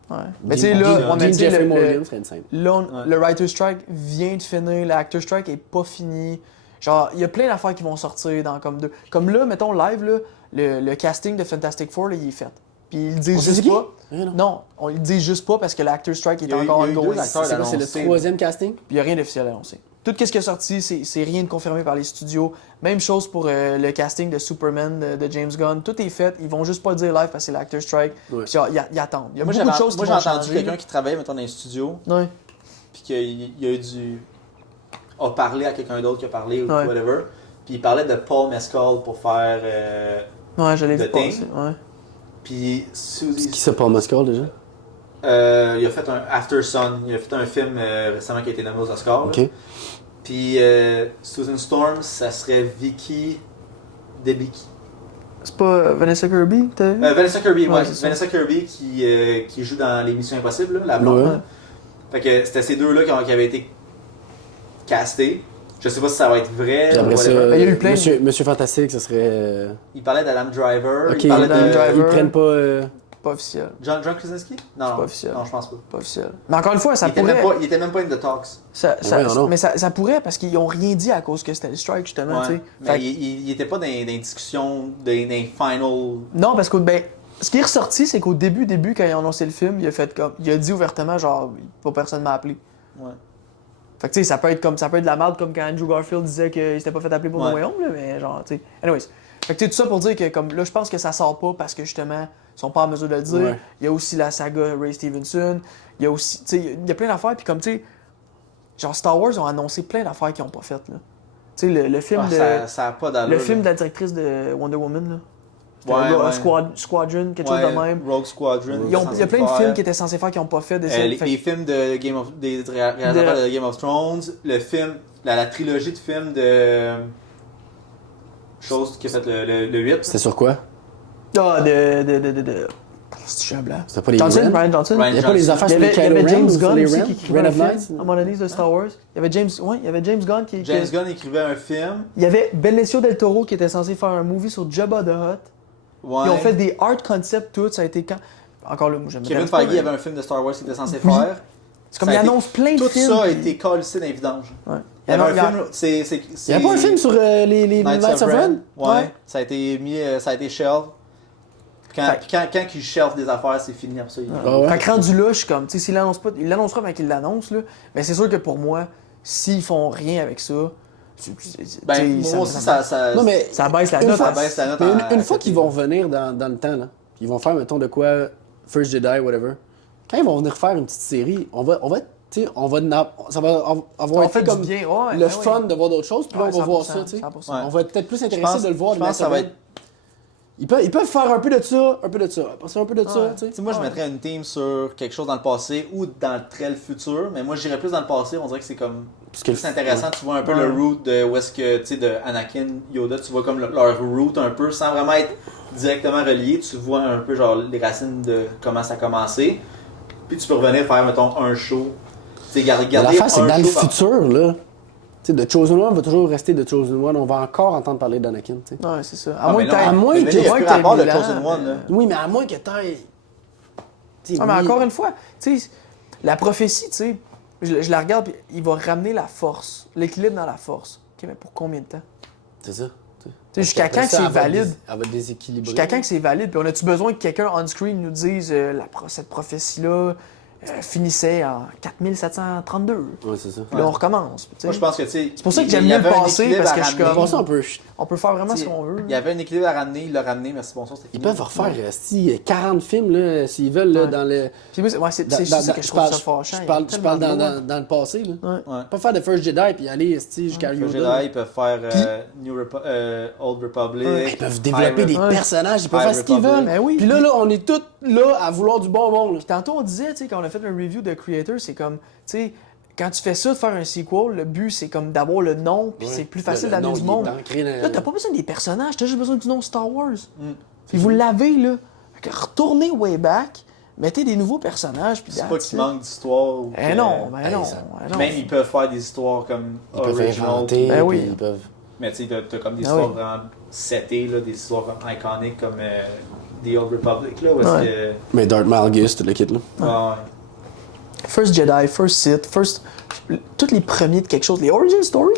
Ouais. Mais tu sais, là, Dean ouais, mais tu sais, Jeffrey le- Morgan serait une scène. là, Ouais. le Writer's Strike vient de finir, l'actor Strike est pas fini. Genre, il y a plein d'affaires qui vont sortir dans comme deux. Comme là, mettons, live, là, le casting de Fantastic Four, là, il est fait. Puis ils le disent On sait juste qui? pas. Rien, non. Non, on le dit juste pas parce que l'actor Strike est Il y a eu- encore il y a eu ongoing. deux acteurs C'est quoi, c'est le annoncé. troisième casting? Puis il n'y a rien d'officiel annoncé. Tout ce qui est sorti, c'est rien de confirmé par les studios. Même chose pour le casting de Superman de James Gunn. Tout est fait. Ils vont juste pas le dire live parce que c'est l'actor Strike. Ouais. Puis genre, ils attendent. Il y a Moi, beaucoup de choses moi, qui j'ai vont entendu changer. quelqu'un qui travaillait, mettons, dans les studios, Ouais. puis qu'il y a eu a parlé à quelqu'un d'autre qui a parlé ou Ouais. whatever. Puis il parlait de Paul Mescal pour faire. Ouais, je l'ai The vu Thing. passer. Ouais. Puis Qui c'est Paul Mescal déjà? il a fait un After Sun. Il a fait un film récemment qui a été nommé aux Oscars. là. Ok. Puis Susan Storm, ça serait Vicky Debicki. C'est pas Vanessa Kirby, t'as vu? Vanessa Kirby, Ouais, ouais. c'est ça. Vanessa Kirby qui joue dans Les Missions Impossibles, là, la blonde. Ouais. Ouais. Fait que c'était ces deux-là qui avaient été castés. Je sais pas si ça va être vrai. Puis après ça, Il y a eu plein de- Monsieur Fantastique, ça serait. Il parlait d'Adam Driver. Ok, Il parlait Adam de Driver. ils prennent pas. Pas officiel. John Krasinski? Non, pas officiel. Non, je pense pas. Pas officiel. Mais encore une fois, ça Il était, pourrait. il était même pas in the talks. Ça, Ouais, non. mais ça pourrait parce qu'ils ont rien dit à cause que c'était le strike, justement. Ouais. Tu sais. Mais Fait que- il était pas dans les discussions, dans les final. Non, parce que ben, ce qui est ressorti, c'est qu'au début, quand ils ont annoncé le film, il a fait comme. Il a dit ouvertement, genre, pas personne m'a appelé. Ouais. Fait que tu sais, ça peut être de la merde comme quand Andrew Garfield disait qu'il s'était pas fait appeler pour Ouais. No Way Home, là, mais genre, tu sais. Anyways. Fait que tu sais, tout ça pour dire que comme là, je pense que ça sort pas parce que justement, ils sont pas en mesure de le dire. Ouais. Il y a aussi la saga Ray Stevenson. Il y a aussi, tu sais, il y a plein d'affaires. Puis comme tu sais, genre Star Wars ont annoncé plein d'affaires qu'ils ont pas faites, là. Tu sais, le film de. Ça a pas d'allure. Le film là. de la directrice de Wonder Woman, là. C'était Ouais, un ouais. Squadron, quelque chose de même. Rogue Squadron. Il y a plein de films qui étaient censés faire qui n'ont pas fait. Les films de des réalisateurs de Game of Thrones, le film, la trilogie de films de. Chose qui a fait le 8. C'était sur quoi? Ah, c'est un blanc. C'était pas les Johnson, Wren? Ryan Johnson. Ryan Il y a pas les Johnson. affaires Il y sur les avait Kylo Ren James ou sur Gunn les aussi Ren? qui écrivait Ren un of film Knights? à un moment donné de Star Wars. Il y avait James Gunn qui... James Gunn écrivait un film. Il y avait Benicio del Toro qui était censé faire un movie sur Jabba the Hutt. Ouais. Ils ont fait des art concepts tout, ça a été quand... Encore là, moi j'aime Kevin Feige avait un film de Star Wars qu'il était censé faire. C'est comme Ça il a été- annonce plein de Tout films. ça a puis- été calissé dans les vidanges. Ouais. Il y avait Il y a- un film, Il y a pas un film sur les Knights of Ren? Ouais. Ouais. Ça a été mis, ça a été shelf. Quand ils shelf des affaires, c'est fini après ça. Ah ouais? Fait que rendu là, je suis comme, tu sais, s'il l'annonce pas, il l'annoncera quand il l'annonce, là. Mais c'est sûr que pour moi, s'ils font rien avec ça, Ben, moi aussi, ça Non, mais ça baisse la une note. fois- à- baisse la note mais à une fois 7,5. qu'ils vont revenir dans le temps, là, ils vont faire, mettons, de quoi, First Jedi, whatever. Quand ils vont venir faire une petite série, on va tu sais, ça va avoir On été fait du comme bien, ouais, le ben fun oui. de voir d'autres choses, puis là, Ouais, on va voir 100%, ça, tu sais. 100%. Ouais. On va être peut-être plus Je intéressé pense- de le voir. je de pense mettre que ça va avec- être. Ils peuvent faire un peu de ça, après ça un peu de ça, Ouais. tu sais. Tu sais, moi, je mettrais une team sur quelque chose dans le passé ou dans le très futur, mais moi, j'irais plus dans le passé. On dirait que c'est comme. Parce que C'est intéressant, tu vois un peu Ouais. le route de où est-ce que, tu sais, de Anakin, Yoda, tu vois comme leur route un peu, sans vraiment être directement relié, tu vois un peu genre les racines de comment ça a commencé. Puis tu peux revenir faire, mettons, un show. Tu sais, garder L'affaire, c'est que un dans le show par- futur, là, tu sais, The Chosen One va toujours rester The Chosen One. On va encore entendre parler d'Anakin, tu sais. Ouais, c'est ça. Ah, mais non, à moins mais que- il y a à plus moins que rapport t'aies le Milan, Chosen One, là. Oui, mais à moins que t'ailles. Tu sais, Ah, mais oui. encore une fois, tu sais, la prophétie, tu sais, je la regarde, puis il va ramener la force, l'équilibre dans la force. Ok, mais pour combien de temps? C'est ça. Tu sais, jusqu'à quand que c'est valide? Elle va déséquilibrer. Jusqu'à quand que c'est valide? Puis on a-tu besoin que quelqu'un on-screen nous dise cette prophétie-là finissait en 4732? Ouais, c'est ça. Puis là, on recommence. tu sais. Moi, je pense que, tu sais. C'est pour ça que il j'aime y mieux le avait un passé, équilibre parce à que je suis ramener. comme- Bon, ça, on peut. On peut faire vraiment Tu ce sais, qu'on veut. Il y avait un équilibre à ramener, il l'a ramené, merci, bonsoir, c'était Ils fini. peuvent refaire 40 films, là, s'ils veulent, là, Ouais. dans le. Puis moi, c'est dans- juste dans- ça que je trouve ça fâchant. Je parle Il y a tellement de lois. dans le passé, là. Ouais. Ouais. Pas faire de First Jedi puis aller esti, jusqu'à Les Yoda. Jedi, ils peuvent faire Old Republic. Ouais. Ils peuvent développer des Ouais. personnages, ils peuvent High faire ce qu'ils Republic. veulent. Ben oui. Puis là, on est tous là à vouloir du bonbon. Là. Puis tantôt, on disait, tu sais, quand on a fait un review de Creator, c'est comme, tu sais, quand tu fais ça, de faire un sequel, le but, c'est comme d'avoir le nom, puis c'est plus facile Le nom, d'amener du il est monde. ancré dans- Là, t'as pas besoin des personnages, t'as juste besoin du nom Star Wars. Mm. Puis vous l'avez, là. Fait que retournez way back, mettez des nouveaux personnages, puis C'est pas that's qu'il it. manque d'histoire. ou Eh que- non, ben Hey, non, ça- ben non. Même ils peuvent faire des histoires comme Ils peuvent original. inventer, Ben oui. puis ils peuvent... Mais tu sais, t'as comme des Ah histoires oui. vraiment setées, là, des histoires comme iconiques comme The Old Republic, là, où est-ce Ouais. Mais Darth Malgus, tout le kit, là. que. Ouais. First Jedi, First Sith, tous les premiers de quelque chose. Les Origin Story,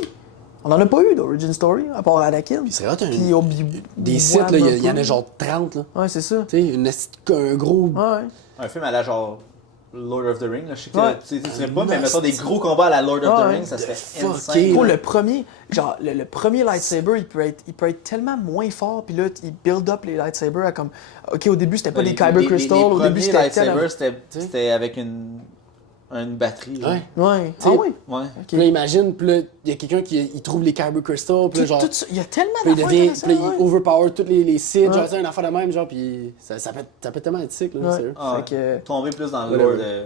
on en a pas eu d'Origin Story, à part Anakin. Il serait hot, Puis des sites, là, il y en a genre 30, là. Ouais, c'est ça. Tu sais, un gros... Ouais. Un film à la genre Lord of the Rings, là, je sais que Ouais. tu sais pas, mais mettons des gros combats à la Lord of the Ouais. Rings, ça serait fucké, insane. Pour là. le premier, genre, le premier lightsaber, il peut être tellement moins fort, puis là, il build up les lightsabers à comme. Ok, au début, c'était pas des Kyber Crystal, au début, c'était. lightsabers, c'était avec une batterie. là. Ouais. Ouais. T'sais, Ah oui? Ouais. Ok. Puis là, imagine, puis là, il y a quelqu'un qui il trouve les Kyber Crystals, puis là, genre... Tout ça, il y a tellement Puis il d'affaires devient, intéressantes, puis là, il ouais. overpower tous les Sith, Ouais. genre, tu sais, une affaire de même, genre, puis ça peut tellement être sick, là, Ouais. sérieux. Ah, Fait que- Tomber plus dans le Whatever. lore de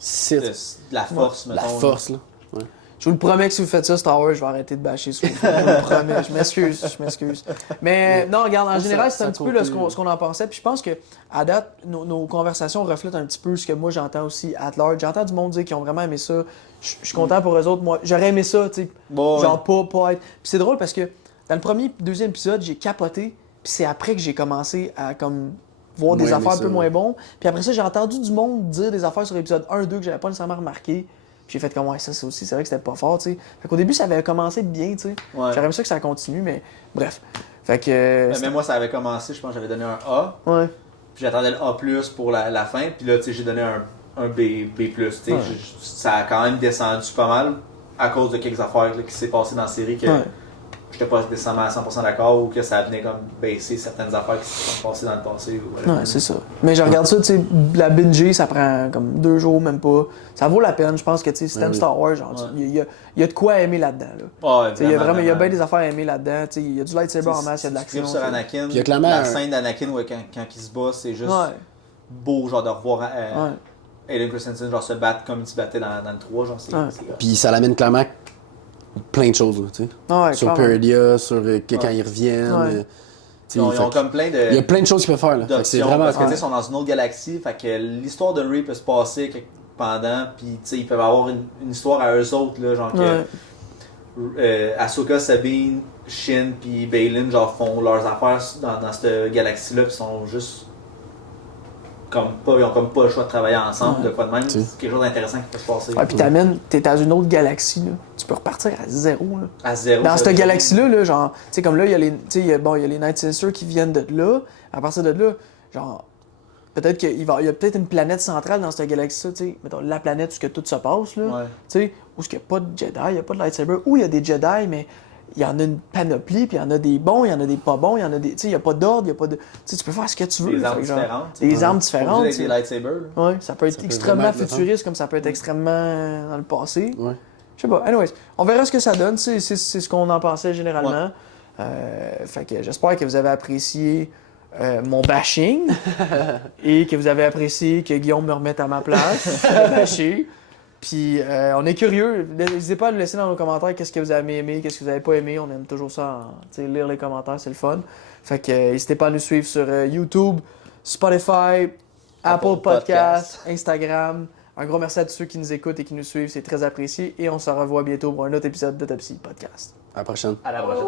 Sith, la force, la mettons. force, là. Ouais. Je vous le promets que si vous faites ça, Star Wars, je vais arrêter de bâcher sur vous. Je vous le promets. Je m'excuse. Mais non, regarde, en général, c'est un petit peu là, ce qu'on en pensait. Puis je pense que à date, nos conversations reflètent un petit peu ce que moi j'entends aussi at large. J'entends du monde dire qu'ils ont vraiment aimé ça. Je suis content pour eux autres. Moi, j'aurais aimé ça, tu sais. Genre pas être. Puis c'est drôle parce que dans le premier, deuxième épisode, j'ai capoté. Puis c'est après que j'ai commencé à comme voir des affaires un peu moins bonnes. Puis après ça, j'ai entendu du monde dire des affaires sur l'épisode 1, 2 que j'avais pas nécessairement remarqué. Puis j'ai fait comme ouais, ça c'est aussi, c'est vrai que c'était pas fort, tu sais. Fait qu'au début, ça avait commencé bien, tu sais. J'aurais aimé ça que ça continue, mais bref. Fait que. Mais moi, ça avait commencé, je pense que j'avais donné un A. Ouais. Puis j'attendais le A pour la fin. Puis là, tu sais, j'ai donné un B+. Tu sais, ça a quand même descendu pas mal à cause de quelques affaires là, qui s'est passé dans la série que j'étais pas nécessairement à 100% d'accord ou que ça venait comme baisser certaines affaires qui se sont passées dans le passé. Ouais, c'est ça. Mais je regarde ça, tu sais, la binge, ça prend comme 2 jours, même pas. Ça vaut la peine, je pense que, tu sais, si t'aimes Star Wars, genre, il y a de quoi aimer là-dedans, là. Il y a bien des affaires à aimer là-dedans, tu sais, il y a du lightsaber en masse, il y a de l'action. Sur Anakin, puis clairement, la scène d'Anakin quand il se bat, c'est juste beau, genre, de revoir Hayden Christensen, genre, se battre comme il se battait dans le 3, genre, c'est puis ça l'amène clairement plein de choses, tu sais. Sur Peridea, sur quand ils reviennent. Ils ont comme plein de. Il y a plein de choses qu'ils peuvent faire, là. C'est vraiment parce que, ils sont dans une autre galaxie, fait que l'histoire de Rey peut se passer pendant, puis, tu sais, ils peuvent avoir une histoire à eux autres, là, genre que. Ahsoka, Sabine, Shin, puis Baylan, genre, font leurs affaires dans cette galaxie-là, puis sont juste. Ils ont comme pas le choix de travailler ensemble, de quoi de même. C'est quelque chose d'intéressant qui peut se passer. Ouais, puis t'es dans une autre galaxie, là. Tu peux repartir à zéro, là. À zéro. Dans cette galaxie-là, là, genre, tu sais, comme là, il y a les Night Sisters qui viennent de là. À partir de là, genre, peut-être qu'il y a peut-être une planète centrale dans cette galaxie-là, tu sais. Mettons, la planète où tout se passe, là. Tu sais, où il n'y a pas de Jedi, il n'y a pas de lightsaber. Où il y a des Jedi, mais il y en a une panoplie, puis il y en a des bons, il y en a des pas bons, il y en a des. Tu sais, il n'y a pas d'ordre, il n'y a pas de. Tu sais, tu peux faire ce que tu veux. Des armes différentes. Des armes différentes. Avec des lightsabers. Ouais, ça peut être extrêmement futuriste, comme ça peut être extrêmement dans le passé. Ouais. Je sais pas. Anyways, on verra ce que ça donne. C'est ce qu'on en pensait généralement. Fait que j'espère que vous avez apprécié mon bashing et que vous avez apprécié que Guillaume me remette à ma place de bâcher. Puis on est curieux. N'hésitez pas à nous laisser dans nos commentaires qu'est-ce que vous avez aimé, qu'est-ce que vous n'avez pas aimé. On aime toujours ça, lire les commentaires, c'est le fun. Fait que n'hésitez pas à nous suivre sur YouTube, Spotify, Apple Podcasts, Instagram. Un gros merci à tous ceux qui nous écoutent et qui nous suivent, c'est très apprécié. Et on se revoit bientôt pour un autre épisode d'Autopsie Podcast. À la prochaine. À la prochaine.